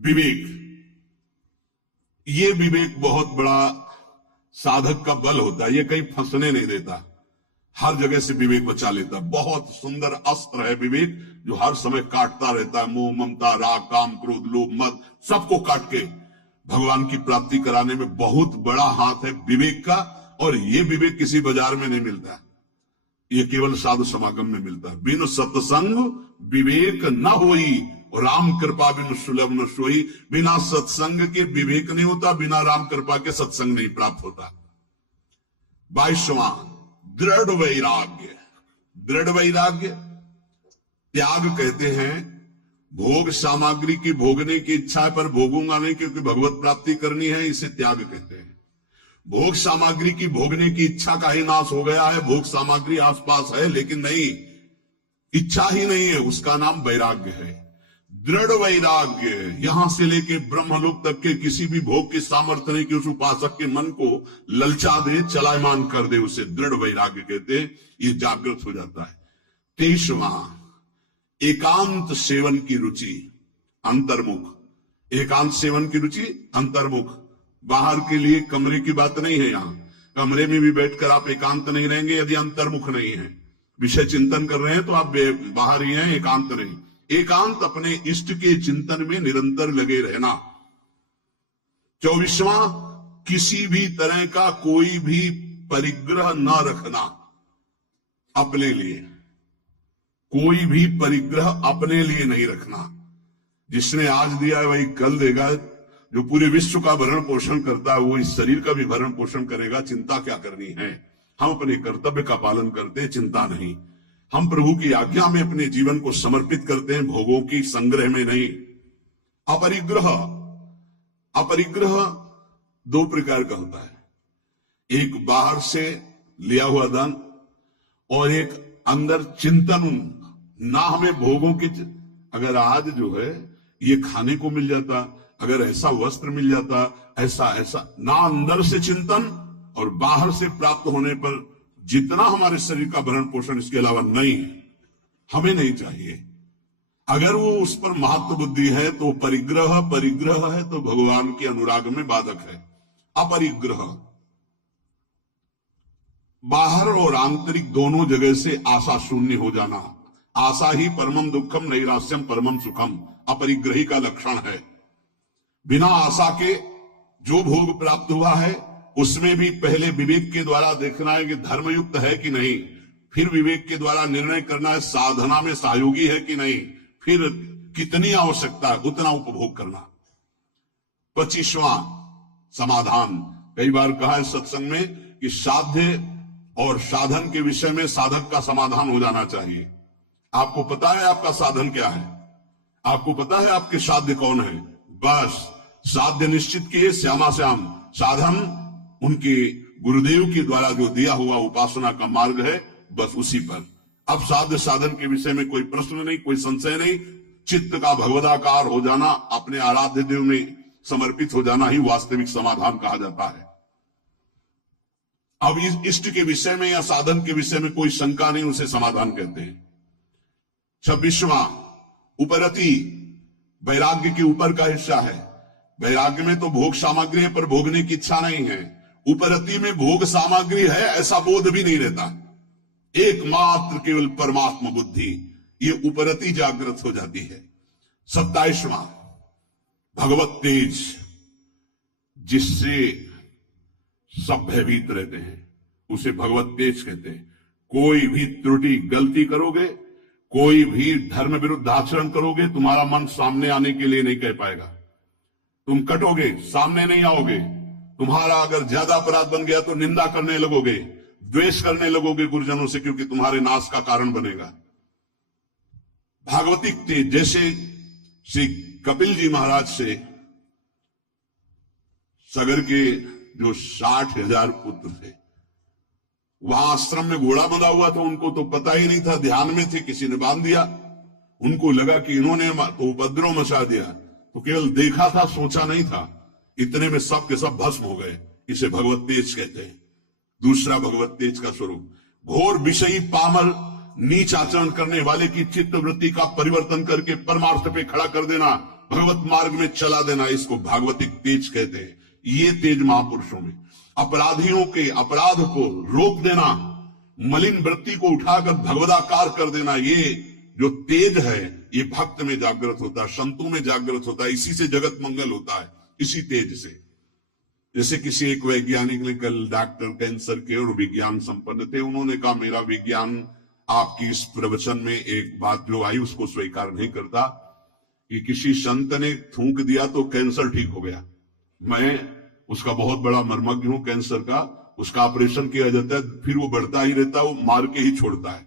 विवेक। ये विवेक बहुत बड़ा साधक का बल होता है। ये कहीं फंसने नहीं देता, हर जगह से विवेक बचा लेता है। बहुत सुंदर अस्त्र है विवेक, जो हर समय काटता रहता है। मोह, ममता, राग, काम, क्रोध, लोभ, मद, सबको काट के भगवान की प्राप्ति कराने में बहुत बड़ा हाथ है विवेक का। और ये विवेक किसी बाजार में नहीं मिलता, ये केवल साधु समागम में मिलता है। बिन सत्संग विवेक न होई, और राम कृपा बिन सुलभ न सोई। बिना सत्संग के विवेक नहीं होता, बिना राम कृपा के सत्संग नहीं प्राप्त होता। 22वां दृढ़ वैराग्य। दृढ़ वैराग्य त्याग कहते हैं। भोग सामग्री की भोगने की इच्छा पर भोगूंगा नहीं, क्योंकि भगवत प्राप्ति करनी है, इसे त्याग कहते हैं। भोग सामग्री की भोगने की इच्छा का ही नाश हो गया है। भोग सामग्री आसपास है लेकिन नहीं, इच्छा ही नहीं है, उसका नाम वैराग्य है। दृढ़ वैराग्य, यहां से लेके ब्रह्मलोक तक के किसी भी भोग की सामर्थ्य नहीं कि उस उपासक के मन को ललचा दे, चलायमान कर दे, उसे दृढ़ वैराग्य कहते हैं। ये जागृत हो जाता है। 23वां एकांत सेवन की रुचि, अंतर्मुख। एकांत सेवन की रुचि, अंतर्मुख। बाहर के लिए कमरे की बात नहीं है। यहां कमरे में भी बैठकर आप एकांत नहीं रहेंगे यदि अंतर्मुख नहीं है। विषय चिंतन कर रहे हैं तो आप बाहर ही हैं, एकांत नहीं। एकांत अपने इष्ट के चिंतन में निरंतर लगे रहना। 24वां किसी भी तरह का कोई भी परिग्रह न रखना अपने लिए। कोई भी परिग्रह अपने लिए नहीं रखना। जिसने आज दिया है वही कल देगा। जो पूरे विश्व का भरण पोषण करता है वो इस शरीर का भी भरण पोषण करेगा। चिंता क्या करनी है? हम अपने कर्तव्य का पालन करते हैं, चिंता नहीं। हम प्रभु की आज्ञा में अपने जीवन को समर्पित करते हैं, भोगों की संग्रह में नहीं। अपरिग्रह, अपरिग्रह दो प्रकार का होता है। एक बाहर से लिया हुआ धन और एक अंदर चिंतन। ना हमें भोगों की, अगर आज जो है ये खाने को मिल जाता, अगर ऐसा वस्त्र मिल जाता, ऐसा ऐसा, ना अंदर से चिंतन और बाहर से प्राप्त होने पर जितना हमारे शरीर का भरण पोषण, इसके अलावा नहीं, हमें नहीं चाहिए। अगर वो उस पर महत्व बुद्धि है तो परिग्रह, परिग्रह है तो भगवान के अनुराग में बाधक है। अपरिग्रह बाहर और आंतरिक दोनों जगह से आशा शून्य हो जाना। आशा ही परमम दुखम नैराश्यम परमम सुखम अपरिग्रही का लक्षण है। बिना आशा के जो भोग प्राप्त हुआ है उसमें भी पहले विवेक के द्वारा देखना है कि धर्मयुक्त है कि नहीं, फिर विवेक के द्वारा निर्णय करना है साधना में सहयोगी है कि नहीं, फिर कितनी आवश्यकता है उतना उपभोग करना। 25वां समाधान। कई बार कहा है सत्संग में कि साध्य और साधन के विषय में साधक का समाधान हो जाना चाहिए। आपको पता है आपका साधन क्या है? आपको पता है आपके साध्य कौन है? बस साध्य निश्चित किए, श्यामा श्याम। साधन उनके गुरुदेव के द्वारा जो दिया हुआ उपासना का मार्ग है, बस उसी पर। अब साध्य साधन के विषय में कोई प्रश्न नहीं, कोई संशय नहीं। चित्त का भगवदाकार हो जाना, अपने आराध्य देव में समर्पित हो जाना ही वास्तविक समाधान कहा जाता है। अब इस इष्ट के विषय में या साधन के विषय में कोई शंका नहीं, उसे समाधान कहते हैं। 26वां उपरति, वैराग्य के ऊपर का हिस्सा है। वैराग्य में तो भोग सामग्री है पर भोगने की इच्छा नहीं है। उपरति में भोग सामग्री है ऐसा बोध भी नहीं रहता, एकमात्र केवल परमात्मा बुद्धि, ये उपरति जागृत हो जाती है। 27वां भगवत तेज, जिससे सब भयभीत रहते हैं, उसे भगवत तेज कहते हैं। कोई भी त्रुटि गलती करोगे, कोई भी धर्म विरुद्ध आचरण करोगे, तुम्हारा मन सामने आने के लिए नहीं कह पाएगा। तुम कटोगे, सामने नहीं आओगे। तुम्हारा अगर ज्यादा अपराध बन गया तो निंदा करने लगोगे, द्वेष करने लगोगे गुरुजनों से, क्योंकि तुम्हारे नाश का कारण बनेगा। भागवतिक तेज, जैसे श्री कपिल जी महाराज से सगर के जो 60,000 पुत्र थे, वहां आश्रम में घोड़ा बंधा हुआ था, उनको तो पता ही नहीं था, ध्यान में थे, किसी ने बांध दिया। उनको लगा कि इन्होंने तो उपद्रव मचा दिया। तो केवल देखा था, सोचा नहीं था, इतने में सब के सब भस्म हो गए। इसे भगवत तेज कहते हैं। दूसरा भगवत तेज का स्वरूप, घोर विषयी पामर नीच आचरण करने वाले की चित्त वृत्ति का परिवर्तन करके परमार्थ पे खड़ा कर देना, भगवत मार्ग में चला देना, इसको भागवतिक तेज कहते हैं। ये तेज महापुरुषों में अपराधियों के अपराध को रोक देना, मलिन वृत्ति को उठाकर भगवदाकार कर देना, ये जो तेज है ये भक्त में जागृत होता है, संतों में जागृत होता है। इसी से जगत मंगल होता है, इसी तेज से। जैसे किसी एक वैज्ञानिक ने कल, डॉक्टर कैंसर के और विज्ञान संपन्न थे, उन्होंने कहा मेरा विज्ञान आपकी इस प्रवचन में एक बात जो आई उसको स्वीकार नहीं करता कि किसी संत ने थूक दिया तो कैंसर ठीक हो गया। मैं उसका बहुत बड़ा मर्मज्ञ हूं कैंसर का। उसका ऑपरेशन किया जाता है, फिर वो बढ़ता ही रहता है, वो मार के ही छोड़ता है,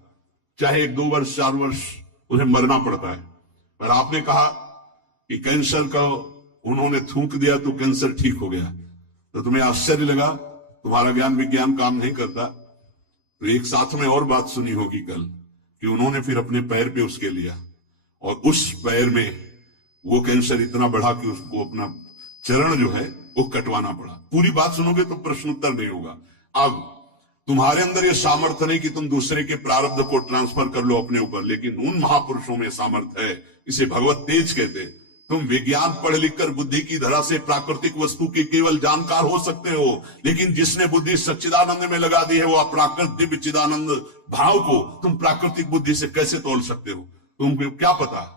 चाहे 1-2 वर्ष 4 वर्ष उन्हें मरना पड़ता है। पर आपने कहा कि कैंसर का उन्होंने थूक दिया तो कैंसर ठीक हो गया, तो तुम्हें आश्चर्य लगा, तुम्हारा ज्ञान विज्ञान काम नहीं करता। तो एक साथ में और बात सुनी होगी कल कि उन्होंने फिर अपने पैर पे उसके लिया और उस पैर में वो कैंसर इतना बढ़ा कि उसको अपना चरण जो है वो कटवाना पड़ा। पूरी बात सुनोगे तो प्रश्नोत्तर नहीं होगा। अब तुम्हारे अंदर ये सामर्थ्य नहीं कि तुम दूसरे के प्रारब्ध को ट्रांसफर कर लो अपने ऊपर, लेकिन उन महापुरुषों में सामर्थ्य है। इसे भगवत तेज कहते। तुम विज्ञान पढ़ लिखकर बुद्धि की धरा से प्राकृतिक वस्तु के केवल जानकार हो सकते हो, लेकिन जिसने बुद्धि सच्चिदानंद में लगा दी है वो अप्राकृत दिव्य चिदानंद भाव को तुम प्राकृतिक बुद्धि से कैसे तोल सकते हो? तुमको क्या पता?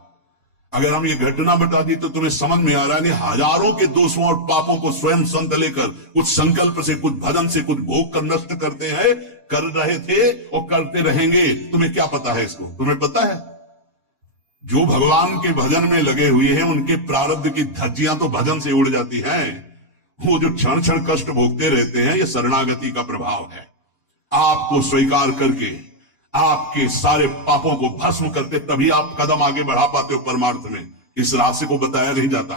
अगर हम ये घटना बता दी तो तुम्हें समझ में आ रहा है, हजारों के दोषों और पापों को स्वयं संत लेकर कुछ संकल्प से, कुछ भजन से, कुछ भोग कर नष्ट करते हैं, कर रहे थे और करते रहेंगे। तुम्हें क्या पता है इसको? तुम्हें पता है जो भगवान के भजन में लगे हुए हैं उनके प्रारब्ध की धज्जियां तो भजन से उड़ जाती हैं। वो जो क्षण क्षण कष्ट भोगते रहते हैं ये शरणागति का प्रभाव है। आपको स्वीकार करके आपके सारे पापों को भस्म करते तभी आप कदम आगे बढ़ा पाते हो परमार्थ में। इस रास्ते को बताया नहीं जाता।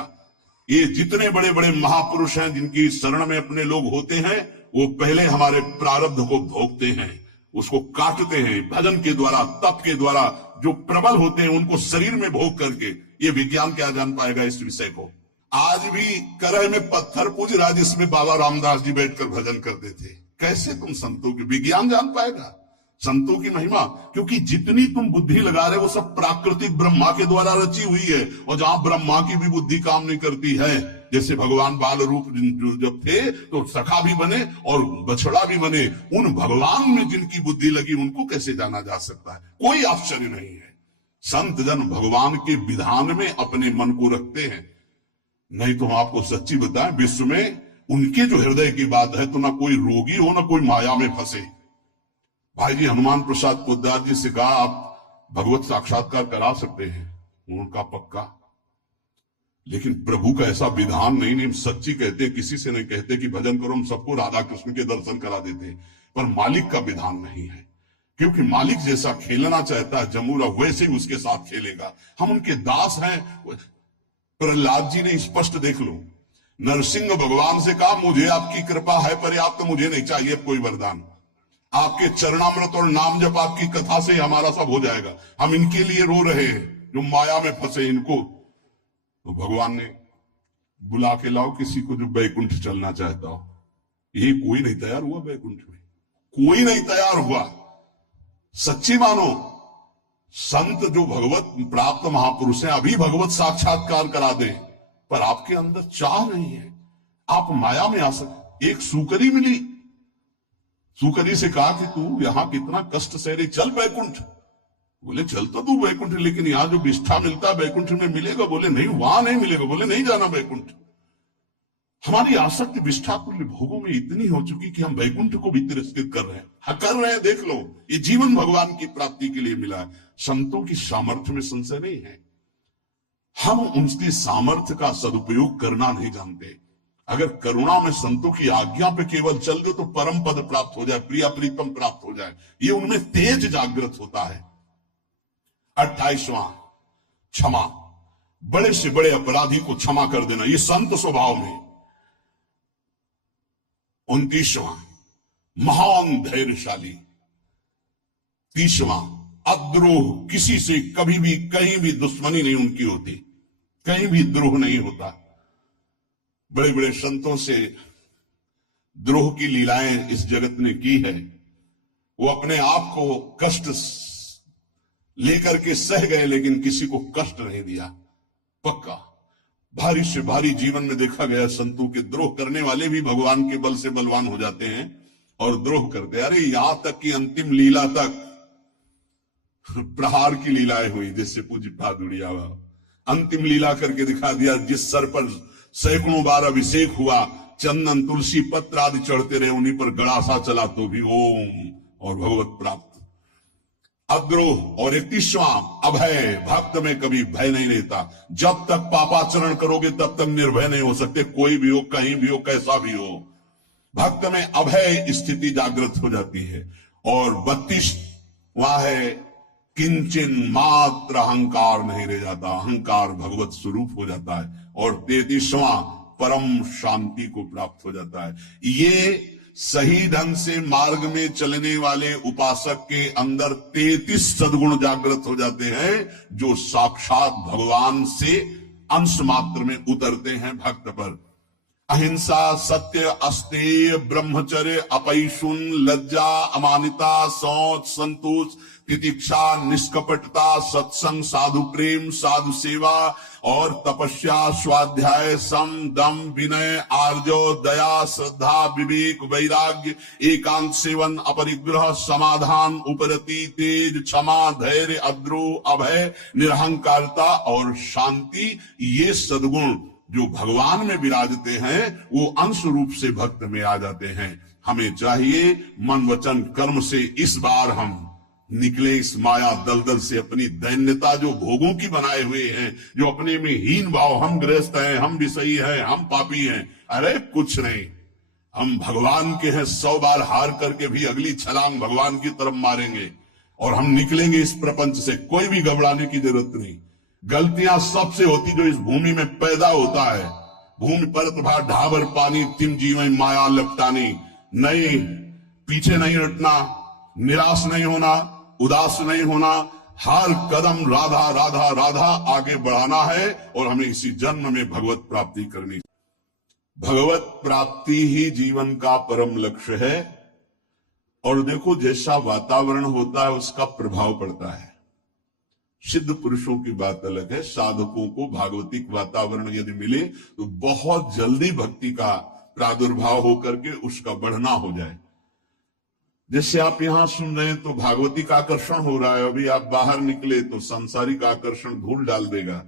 ये जितने बड़े बड़े महापुरुष हैं जिनकी शरण में अपने लोग होते हैं, वो पहले हमारे प्रारब्ध को भोगते हैं, उसको काटते हैं भजन के द्वारा, तप के द्वारा। जो प्रबल होते हैं उनको शरीर में भोग करके। ये विज्ञान क्या जान पाएगा इस विषय को? आज भी करह में पत्थर पूज रहा जिसमें बाबा रामदास जी बैठकर भजन करते थे। कैसे तुम संतों की विज्ञान जान पाएगा संतों की महिमा? क्योंकि जितनी तुम बुद्धि लगा रहे हो वो सब प्राकृतिक ब्रह्मा के द्वारा रची हुई है। और जहां ब्रह्मा की भी बुद्धि काम नहीं करती है, जैसे भगवान बाल रूप जब थे तो सखा भी बने और बछड़ा भी बने, उन भगवान में जिनकी बुद्धि लगी उनको कैसे जाना जा सकता है? कोई आश्चर्य नहीं है। संत जन भगवान के विधान में अपने मन को रखते हैं। नहीं तो हम आपको सच्ची बताएं, विश्व में उनके जो हृदय की बात है तो ना कोई रोगी हो ना कोई माया में फंसे। भाई जी हनुमान प्रसाद पोद्दार जी से कहा आप भगवत साक्षात्कार करा सकते हैं, उनका पक्का। लेकिन प्रभु का ऐसा विधान नहीं सच्ची कहते, किसी से नहीं कहते कि भजन करो, हम सबको राधा कृष्ण के दर्शन करा देते। पर मालिक का विधान नहीं है, क्योंकि मालिक जैसा खेलना चाहता है जमूरा वैसे ही उसके साथ खेलेगा। हम उनके दास हैं। प्रहलाद जी ने स्पष्ट देख लो, नरसिंह भगवान से कहा मुझे आपकी कृपा है पर्याप्त, मुझे नहीं चाहिए कोई वरदान। आपके चरणामृत और नाम जब आपकी कथा से हमारा सब हो जाएगा। हम इनके लिए रो रहे हैं जो माया में फंसे इनको। तो भगवान ने बुला के लाओ किसी को जो बैकुंठ चलना चाहता हो। ये कोई नहीं तैयार हुआ बैकुंठ में, कोई नहीं तैयार हुआ। सच्ची मानो, संत जो भगवत प्राप्त महापुरुष हैं अभी भगवत साक्षात्कार करा दे, पर आपके अंदर चाह नहीं है, आप माया में आ सकते। एक सुकरी मिली, सुकरी से कहा कि तू यहां कितना कष्ट सह रही, चल बैकुंठ। बोले चल तो तू बैकुंठ, लेकिन यहां जो विष्ठा मिलता है बैकुंठ में मिलेगा? बोले नहीं, वहां नहीं मिलेगा। बोले नहीं जाना बैकुंठ। हमारी आसक्ति विष्ठा तुल्य भोगों में इतनी हो चुकी कि हम बैकुंठ को भी तिरस्कृत कर रहे हैं। हाँ कर रहे हैं, देख लो, ये जीवन भगवान की प्राप्ति के लिए मिला है। संतों की सामर्थ्य में संशय नहीं है, हम उनकी सामर्थ्य का सदुपयोग करना नहीं जानते। अगर करुणा में संतों की आज्ञा पे केवल चल दो तो परम पद प्राप्त हो जाए, प्रिया प्रीतम प्राप्त हो जाए। ये उनमें तेज जागृत होता है। 28वां क्षमा, बड़े से बड़े अपराधी को क्षमा कर देना, ये संत स्वभाव में। 29वां महान धैर्यशाली। 30वां अद्रोह, किसी से कभी भी कहीं भी दुश्मनी नहीं उनकी होती। कहीं भी द्रोह नहीं होता। बड़े बड़े संतों से द्रोह की लीलाएं इस जगत ने की है। वो अपने आप को कष्ट लेकर के सह गए, लेकिन किसी को कष्ट नहीं दिया। पक्का भारी से भारी जीवन में देखा गया संतों के द्रोह करने वाले भी भगवान के बल से बलवान हो जाते हैं और द्रोह करते। अरे यहां तक कि अंतिम लीला तक प्रहार की लीलाएं हुई, जिससे पूज्य पादुड़िया अंतिम लीला करके दिखा दिया। जिस सर पर सैकड़ों बार अभिषेक हुआ, चंदन तुलसी पत्र आदि चढ़ते रहे, उन्हीं पर गड़ासा चला तो भी ओम और भगवत प्राप्त। अद्रोह और 31वां अभय। भक्त में कभी भय नहीं रहता। जब तक पापाचरण करोगे तब तक निर्भय नहीं हो सकते, कोई भी हो, कहीं भी हो, कैसा भी हो। भक्त में अभय स्थिति जागृत हो जाती है। और 32वां है किंचन मात्र अहंकार नहीं रह जाता, अहंकार भगवत स्वरूप हो जाता है। और 33वां परम शांति को प्राप्त हो जाता है। ये सही ढंग से मार्ग में चलने वाले उपासक के अंदर 33 सद्गुण जागृत हो जाते हैं, जो साक्षात भगवान से अंश मात्र में उतरते हैं भक्त पर। अहिंसा, सत्य, अस्तेय, ब्रह्मचर्य, अपैशुन, लज्जा, अमानिता, शौच, संतोष, तितिक्षा, निष्कपटता, सत्संग, साधु प्रेम, साधु सेवा और तपस्या, स्वाध्याय, सम, दम, विनय, आर्जव, दया, श्रद्धा, विवेक, वैराग्य, एकांत सेवन, अपरिग्रह, समाधान, उपरति, तेज, क्षमा, धैर्य, अद्रोह, अभय, निरहंकारता और शांति, ये सद्गुण जो भगवान में विराजते हैं वो अंश रूप से भक्त में आ जाते हैं। हमें चाहिए मन वचन कर्म से इस बार हम निकले इस माया दलदल से, अपनी दैन्यता जो भोगों की बनाए हुए हैं, जो अपने में हीन भाव, हम गृहस्थ हैं, हम विषयी हैं, हम पापी हैं। अरे कुछ नहीं, हम भगवान के हैं। 100 बार हार करके भी अगली छलांग भगवान की तरफ मारेंगे और हम निकलेंगे इस प्रपंच से। कोई भी घबराने की जरूरत नहीं। गलतियां सबसे होती जो इस भूमि में पैदा होता है। भूमि परत भार ढाबर पानी, तिम जीवन माया लपटानी। नहीं, पीछे नहीं हटना, निराश नहीं होना, उदास नहीं होना। हर कदम राधा राधा राधा आगे बढ़ाना है और हमें इसी जन्म में भगवत प्राप्ति करनी। भगवत प्राप्ति ही जीवन का परम लक्ष्य है। और देखो, जैसा वातावरण होता है उसका प्रभाव पड़ता है। सिद्ध पुरुषों की बात अलग है। साधकों को भागवतिक वातावरण यदि मिले तो बहुत जल्दी भक्ति का प्रादुर्भाव होकर के उसका बढ़ना हो जाए। जैसे आप यहां सुन रहे हैं तो भागवतिक आकर्षण हो रहा है, अभी आप बाहर निकले तो सांसारिक आकर्षण धूल डाल देगा।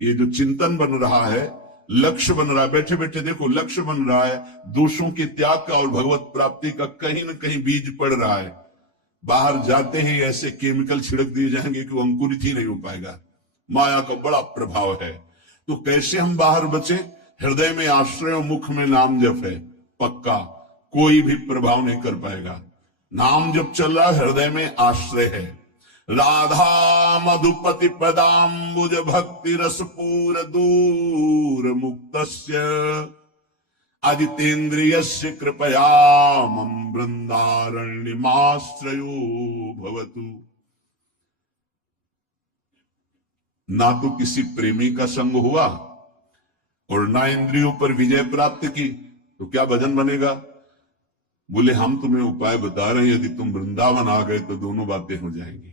ये जो चिंतन बन रहा है, लक्ष्य बन रहा है, बैठे बैठे देखो लक्ष्य बन रहा है, दोषों के त्याग का और भगवत प्राप्ति का कहीं न कहीं बीज पड़ रहा है। बाहर जाते ही ऐसे केमिकल छिड़क दिए जाएंगे कि वो अंकुरित ही नहीं हो पाएगा। माया का बड़ा प्रभाव है। तो कैसे हम बाहर बचे? हृदय में आश्रय और मुख में नाम जप है, पक्का कोई भी प्रभाव नहीं कर पाएगा। नाम जप चल रहा, हृदय में आश्रय है। राधा मधुपति पदाम्बुज भक्ति रसपूर दूर मुक्तस्य अजितेन्द्रियस्य कृपया मम वृंदारण्यमाश्रयो भवतु। ना तो किसी प्रेमी का संग हुआ और ना इंद्रियों पर विजय प्राप्त की, तो क्या भजन बनेगा? बोले हम तुम्हें उपाय बता रहे हैं, यदि तुम वृंदावन आ गए तो दोनों बातें हो जाएंगी।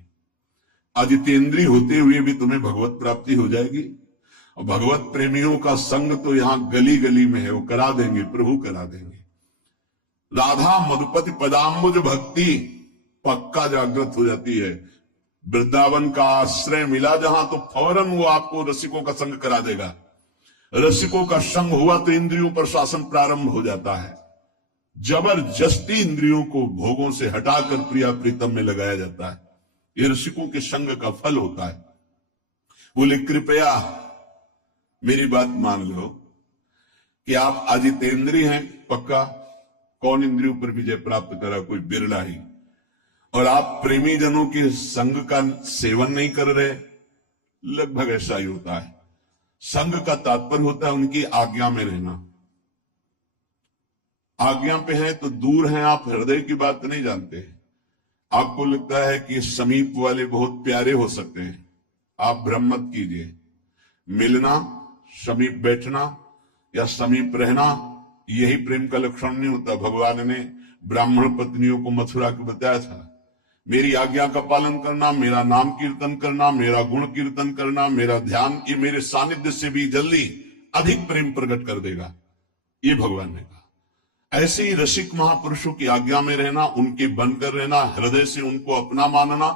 अजितेंद्रिय होते हुए भी तुम्हें भगवत प्राप्ति हो जाएगी। और भगवत प्रेमियों का संग तो यहां गली गली में है, वो करा देंगे, प्रभु करा देंगे। राधा मधुपति पदाम्बुज भक्ति पक्का जागृत हो जाती है। वृंदावन का आश्रय मिला जहां तो फौरन वो आपको रसिकों का संग करा देगा। रसिकों का संग हुआ तो इंद्रियों पर शासन प्रारंभ हो जाता है। जबरदस्ती इंद्रियों को भोगों से हटाकर प्रिया प्रीतम में लगाया जाता है। ये रसिकों के संग का फल होता है। बोले कृपया मेरी बात मान लो कि आप अजितेंद्रिय हैं, पक्का। कौन इंद्रियों पर विजय प्राप्त करा? कोई बिरला ही। और आप प्रेमी जनों के संग का सेवन नहीं कर रहे, लगभग ऐसा ही होता है। संग का तात्पर्य होता है उनकी आज्ञा में रहना। आज्ञा पे है तो दूर हैं आप, हृदय की बात नहीं जानते। आपको लगता है कि समीप वाले बहुत प्यारे हो सकते हैं, आप भ्रम मत कीजिए। मिलना समीप बैठना या समीप रहना, यही प्रेम का लक्षण नहीं होता। भगवान ने ब्राह्मण पत्नियों को मथुरा को बताया था, मेरी आज्ञा का पालन करना, मेरा नाम कीर्तन करना, मेरा गुण कीर्तन करना, मेरा ध्यान, ये मेरे सानिध्य से भी जल्दी अधिक प्रेम प्रकट कर देगा, ये भगवान ने कहा। ऐसे ही रसिक महापुरुषों की आज्ञा में रहना, उनके बनकर रहना, हृदय से उनको अपना मानना,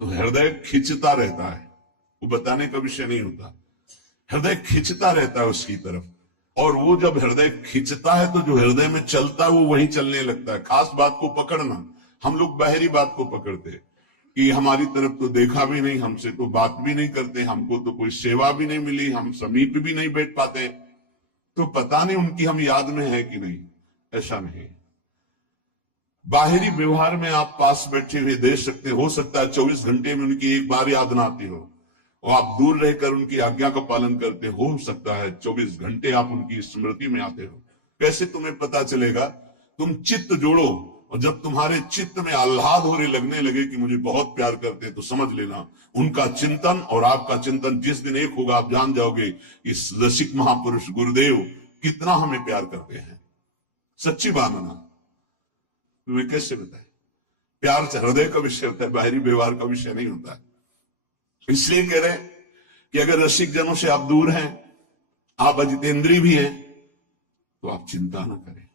तो हृदय खिंचता रहता है। वो बताने का विषय नहीं होता, हृदय खिंचता रहता है उसकी तरफ। और वो जब हृदय खिंचता है तो जो हृदय में चलता है वो वहीं चलने लगता है। खास बात को पकड़ना, हम लोग बाहरी बात को पकड़ते कि हमारी तरफ तो देखा भी नहीं, हमसे तो बात भी नहीं करते, हमको तो कोई सेवा भी नहीं मिली, हम समीप भी नहीं बैठ पाते, तो पता नहीं उनकी हम याद में है कि नहीं। ऐसा नहीं, बाहरी व्यवहार में आप पास बैठे हुए देख सकते, हो सकता है 24 घंटे में उनकी एक बार याद ना आती हो, और आप दूर रहकर उनकी आज्ञा का पालन करते, हो सकता है 24 घंटे आप उनकी स्मृति में आते हो। कैसे तुम्हें पता चलेगा? तुम चित्त जोड़ो, और जब तुम्हारे चित्त में आह्लाद होने लगने लगे कि मुझे बहुत प्यार करते हैं, तो समझ लेना उनका चिंतन और आपका चिंतन जिस दिन एक होगा, आप जान जाओगे इस रसिक महापुरुष गुरुदेव कितना हमें प्यार करते हैं। सच्ची मानना, तुम्हें कैसे बताए? प्यार हृदय का विषय होता है, बाहरी व्यवहार का विषय नहीं होता है। इसलिए कह रहे कि अगर रसिक जनों से आप दूर हैं, आप अजितेंद्रिय भी हैं, तो आप चिंता ना करें,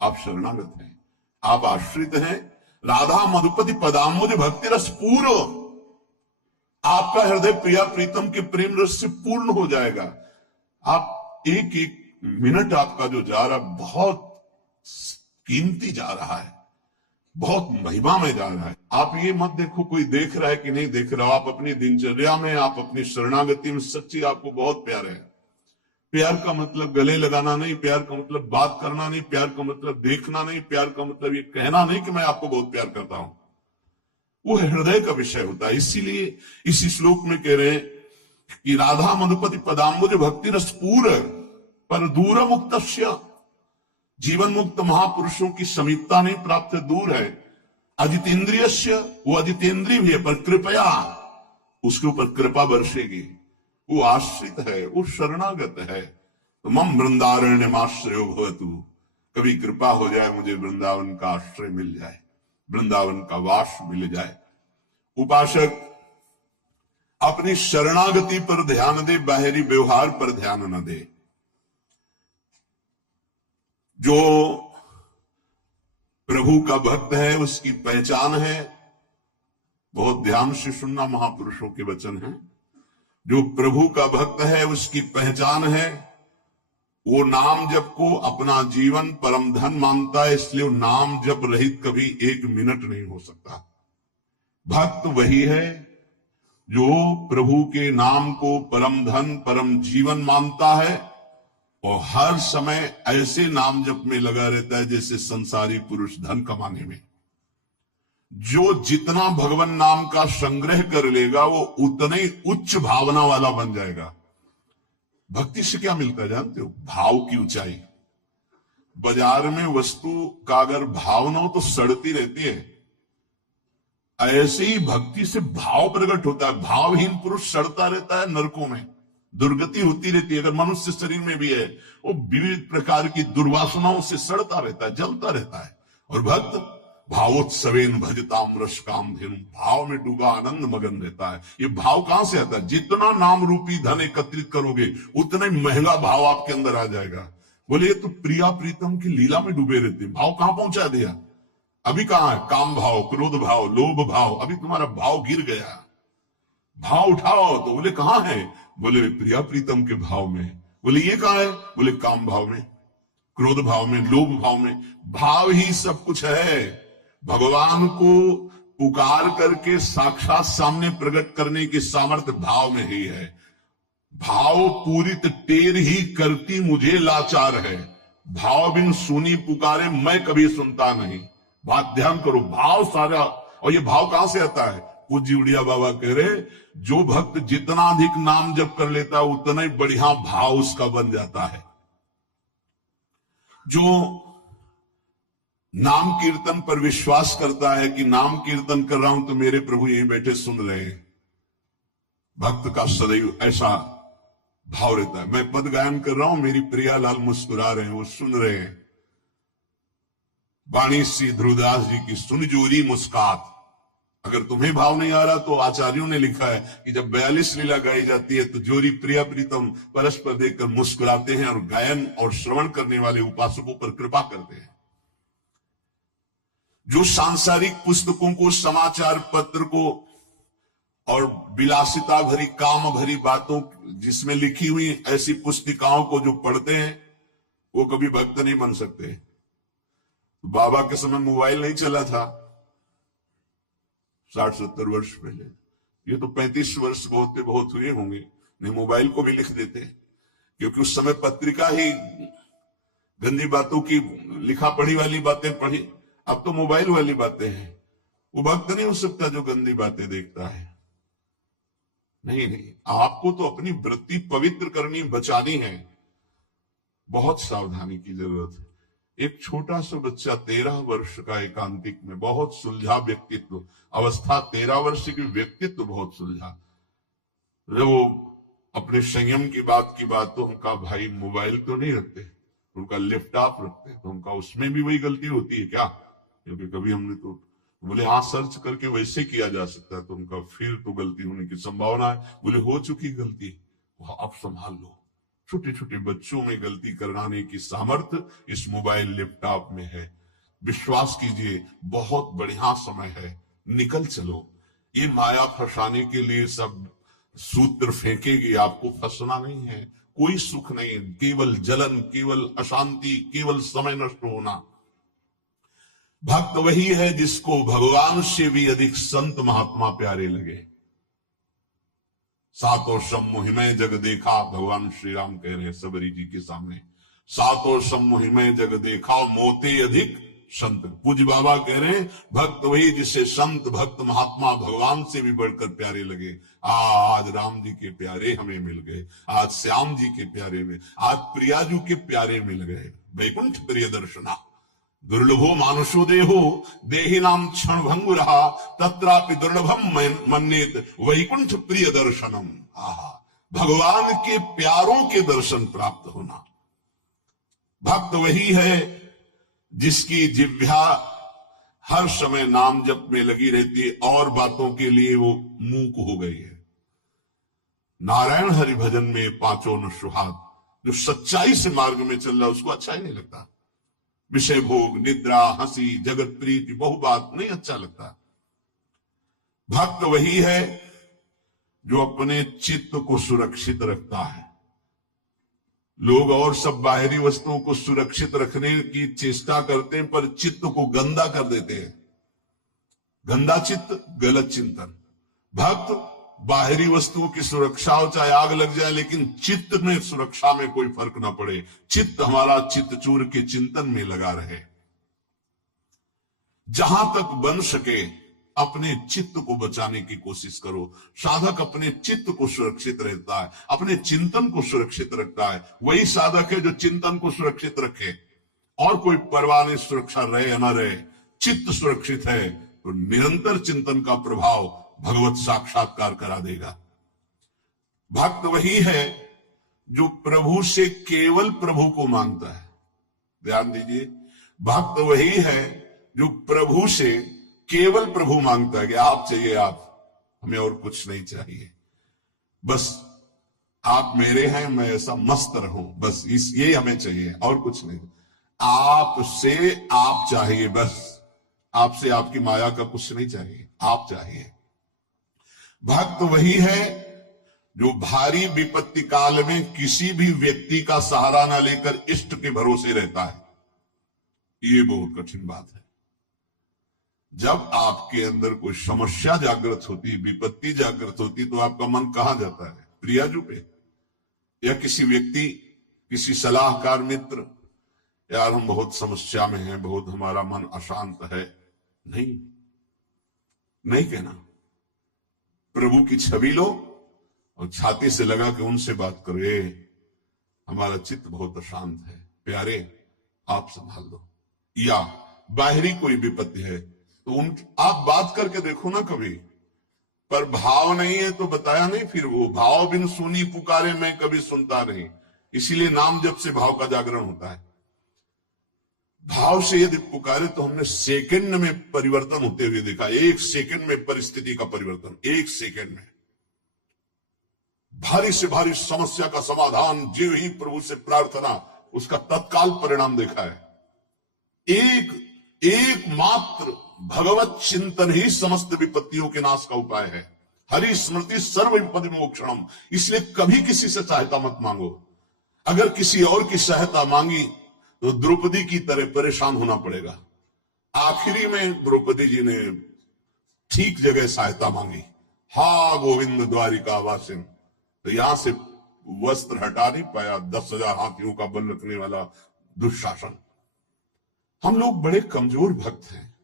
आप शरणागत हैं, आप आश्रित हैं। राधा मधुपति पदाम्बुज भक्ति रस पूर्ण, आपका हृदय प्रिया प्रीतम के प्रेम रस से पूर्ण हो जाएगा। आप एक एक मिनट आपका जो जा रहा, बहुत कीमती जा रहा है, बहुत महिमा में जा रहा है। आप ये मत देखो कोई देख रहा है कि नहीं देख रहा, आप अपनी दिनचर्या में, आप अपनी शरणागति में सच्ची आपको बहुत प्यार है। प्यार का मतलब गले लगाना नहीं, प्यार का मतलब बात करना नहीं, प्यार का मतलब देखना नहीं, प्यार का मतलब ये कहना नहीं कि मैं आपको बहुत प्यार करता हूं, वो हृदय का विषय होता है। इसीलिए इसी श्लोक में कह रहे हैं कि राधा मधुपति पदाम्बुज भक्ति रस पूर्ण पर दूर मुक्तस्य, जीवन मुक्त महापुरुषों की समीपता नहीं प्राप्त, दूर है। अजितेंद्रियस्य, वो अजितेंद्रिय भी है, पर कृपया उसके ऊपर कृपा बरसेगी, वो आश्रित है, वो शरणागत है। तो मम वृंदारण्यमाश्रयो भवतु, कभी कृपा हो जाए मुझे वृंदावन का आश्रय मिल जाए, वृंदावन का वास मिल जाए। उपासक अपनी शरणागति पर ध्यान दे, बाहरी व्यवहार पर ध्यान न दे। जो प्रभु का भक्त है उसकी पहचान है, बहुत ध्यान से सुनना, महापुरुषों के वचन हैं। जो प्रभु का भक्त है उसकी पहचान है, वो नाम जप को अपना जीवन परम धन मानता है, इसलिए वो नाम जप रहित कभी एक मिनट नहीं हो सकता। भक्त वही है जो प्रभु के नाम को परम धन परम जीवन मानता है और हर समय ऐसे नाम जप में लगा रहता है जैसे संसारी पुरुष धन कमाने में। जो जितना भगवान नाम का संग्रह कर लेगा वो उतना ही उच्च भावना वाला बन जाएगा। भक्ति से क्या मिलता है जानते हो? भाव की ऊंचाई। बाजार में वस्तु का अगर भाव न हो तो सड़ती रहती है, ऐसे ही भक्ति से भाव प्रकट होता है। भावहीन पुरुष सड़ता रहता है, नरकों में दुर्गति होती रहती है। अगर मनुष्य शरीर में भी है, वो विविध प्रकार की दुर्वासनाओं से सड़ता रहता है, जलता रहता है। और भक्त भावोत्सवेन भजताम रस काम धेनु, भाव में डूबा आनंद मगन रहता है। ये भाव कहां से आता है? जितना नाम रूपी धन एकत्रित करोगे उतना ही महंगा भाव आपके अंदर आ जाएगा। बोले ये तो प्रिया प्रीतम की लीला में डूबे रहते हैं, भाव कहां पहुंचा दिया? अभी कहां है? काम भाव, क्रोध भाव, लोभ भाव, अभी तुम्हारा भाव गिर गया। भाव उठाओ तो बोले कहां है? बोले प्रिया प्रीतम के भाव में। बोले ये कहां है? बोले काम भाव में, क्रोध भाव में, लोभ भाव में। भाव ही सब कुछ है। भगवान को पुकार करके साक्षात सामने प्रकट करने की सामर्थ्य भाव में ही है। भाव पूरित टेर ही करती मुझे लाचार है, भाव बिन सुनी पुकारे मैं कभी सुनता नहीं। बात ध्यान करो, भाव सारा। और ये भाव कहां से आता है? पूज्य उड़िया बाबा कह रहे, जो भक्त जितना अधिक नाम जप कर लेता है उतना ही बढ़िया भाव उसका बन जाता है। जो नाम कीर्तन पर विश्वास करता है कि नाम कीर्तन कर रहा हूं तो मेरे प्रभु यहीं बैठे सुन रहे हैं, भक्त का सदैव ऐसा भाव रहता है। मैं पद गायन कर रहा हूं, मेरी प्रियालाल मुस्कुरा रहे हैं, वो सुन रहे हैं। वाणी श्री ध्रुवदास जी की सुन जोरी मुस्कात। अगर तुम्हें भाव नहीं आ रहा तो आचार्यों ने लिखा है कि जब 42 लीला गाई जाती है तो जोरी प्रिया प्रीतम परस्पर देखकर मुस्कुराते हैं और गायन और श्रवण करने वाले उपासकों पर कृपा करते हैं। जो सांसारिक पुस्तकों को, समाचार पत्र को और विलासिता भरी काम भरी बातों जिसमें लिखी हुई ऐसी पुस्तिकाओं को जो पढ़ते हैं वो कभी भक्त नहीं बन सकते। बाबा के समय मोबाइल नहीं चला था 60-70 वर्ष पहले, ये तो 35 वर्ष बहुत हुए होंगे, नहीं मोबाइल को भी लिख देते, क्योंकि उस समय पत्रिका ही गंदी बातों की लिखा पढ़ी वाली बातें पढ़ी। अब तो मोबाइल वाली बातें हैं। वो भक्त नहीं हो सकता जो गंदी बातें देखता है। नहीं, आपको तो अपनी वृत्ति पवित्र करनी, बचानी है। बहुत सावधानी की जरूरत है। एक छोटा सा बच्चा 13 वर्ष का, एकांतिक में, बहुत सुलझा व्यक्तित्व, अवस्था 13 वर्ष की, व्यक्तित्व बहुत सुलझा। वो अपने संयम की बात तो उनका भाई मोबाइल तो नहीं रखते, उनका लैपटॉप रखते, तो उनका उसमें भी वही गलती होती है क्या? क्योंकि कभी हमने तो बोले हाँ सर्च करके वैसे किया जा सकता है, तो उनका फिर तो गलती होने की संभावना है। बोले हो चुकी गलती, आप संभाल लो। छोटे छोटे बच्चों में गलती कराने की सामर्थ्य इस मोबाइल लैपटॉप में है। विश्वास कीजिए बहुत बढ़िया समय है, निकल चलो। ये माया फंसाने के लिए सब सूत्र फेंकेगी, आपको फंसना नहीं है। कोई सुख नहीं, केवल जलन, केवल अशांति, केवल समय नष्ट होना। भक्त वही है जिसको भगवान से भी अधिक संत महात्मा प्यारे लगे। सातों सम्मोहिमय जग देखा, भगवान श्री राम कह रहे हैं सबरी जी के सामने, सातों सम्मोहिमय जग देखा मोते अधिक संत। पूज्य बाबा कह रहे हैं भक्त वही जिसे संत भक्त महात्मा भगवान से भी बढ़कर प्यारे लगे। आज राम जी के प्यारे हमें मिल गए, आज श्याम जी के प्यारे में, आज प्रियाजू के प्यारे मिल गए। वैकुंठ प्रिय दर्शना दुर्लभो मानुषो देहो देहि नाम क्षण भंगु रहा तत्रापि दुर्लभम मन्येत वैकुंठ प्रिय दर्शनम। आहा, भगवान के प्यारों के दर्शन प्राप्त होना। भक्त वही है जिसकी जिह्वा हर समय नाम जप में लगी रहती है और बातों के लिए वो मूक हो गई है। नारायण हरि भजन में पांचों न सुहाग, जो सच्चाई से मार्ग में चल रहा है उसको अच्छा ही नहीं लगता। विषय भोग, निद्रा, हंसी, जगत प्रीति, बहु बात नहीं अच्छा लगता। भक्त वही है जो अपने चित्त को सुरक्षित रखता है। लोग और सब बाहरी वस्तुओं को सुरक्षित रखने की चेष्टा करते हैं पर चित्त को गंदा कर देते हैं। गंदा चित्त, गलत चिंतन। भक्त बाहरी वस्तुओं की सुरक्षा हो, चाहे आग लग जाए, लेकिन चित्त में सुरक्षा में कोई फर्क ना पड़े। चित्त हमारा चित्तचूर के चिंतन में लगा रहे। जहां तक बन सके अपने चित्त को बचाने की कोशिश करो। साधक अपने चित्त को सुरक्षित रहता है, अपने चिंतन को सुरक्षित रखता है। वही साधक है जो चिंतन को सुरक्षित रखे, और कोई परवाह नहीं सुरक्षा रहे या ना रहे। चित्त सुरक्षित है तो निरंतर चिंतन का प्रभाव भगवत साक्षात्कार करा देगा। भक्त वही है जो प्रभु से केवल प्रभु को मांगता है। ध्यान दीजिए, भक्त वही है जो प्रभु से केवल प्रभु मांगता है कि आप चाहिए आप, हमें और कुछ नहीं चाहिए, बस आप मेरे हैं, मैं ऐसा मस्त रहूं, बस ये हमें चाहिए और कुछ नहीं। आपसे आप चाहिए, बस आपसे आपकी माया का कुछ नहीं चाहिए, आप चाहिए। भक्त वही है जो भारी विपत्ति काल में किसी भी व्यक्ति का सहारा न लेकर इष्ट के भरोसे रहता है। ये बहुत कठिन बात है। जब आपके अंदर कोई समस्या जागृत होती, विपत्ति जागृत होती, तो आपका मन कहां जाता है? प्रियाजू पे या किसी व्यक्ति, किसी सलाहकार मित्र, यार हम बहुत समस्या में हैं, बहुत हमारा मन अशांत है। नहीं कहना। प्रभु की छवि लो और छाती से लगा के उनसे बात करो, हमारा चित्त बहुत अशांत है, प्यारे आप संभाल दो। या बाहरी कोई विपत्ति है तो आप बात करके देखो ना कभी, पर भाव नहीं है तो बताया नहीं, फिर वो भाव बिन सुनी पुकारे मैं कभी सुनता नहीं। इसीलिए नाम जब से भाव का जागरण होता है। भाव से यदि पुकारे तो हमने सेकंड में परिवर्तन होते हुए देखा। 1 सेकंड में परिस्थिति का परिवर्तन, 1 सेकंड में भारी से भारी समस्या का समाधान, जीव ही प्रभु से प्रार्थना, उसका तत्काल परिणाम देखा है। एकमात्र भगवत चिंतन ही समस्त विपत्तियों के नाश का उपाय है। हरि स्मृति सर्व विपत्ति मोक्षणम। इसलिए कभी किसी से सहायता मत मांगो। अगर किसी और की सहायता मांगी तो द्रौपदी की तरह परेशान होना पड़ेगा। आखिरी में द्रौपदी जी ने ठीक जगह सहायता मांगी। हा गोविंद द्वारिका वासिन, तो यहां से वस्त्र हटा नहीं पाया 10,000 हाथियों का बल रखने वाला दुशासन। हम लोग बड़े कमजोर भक्त हैं।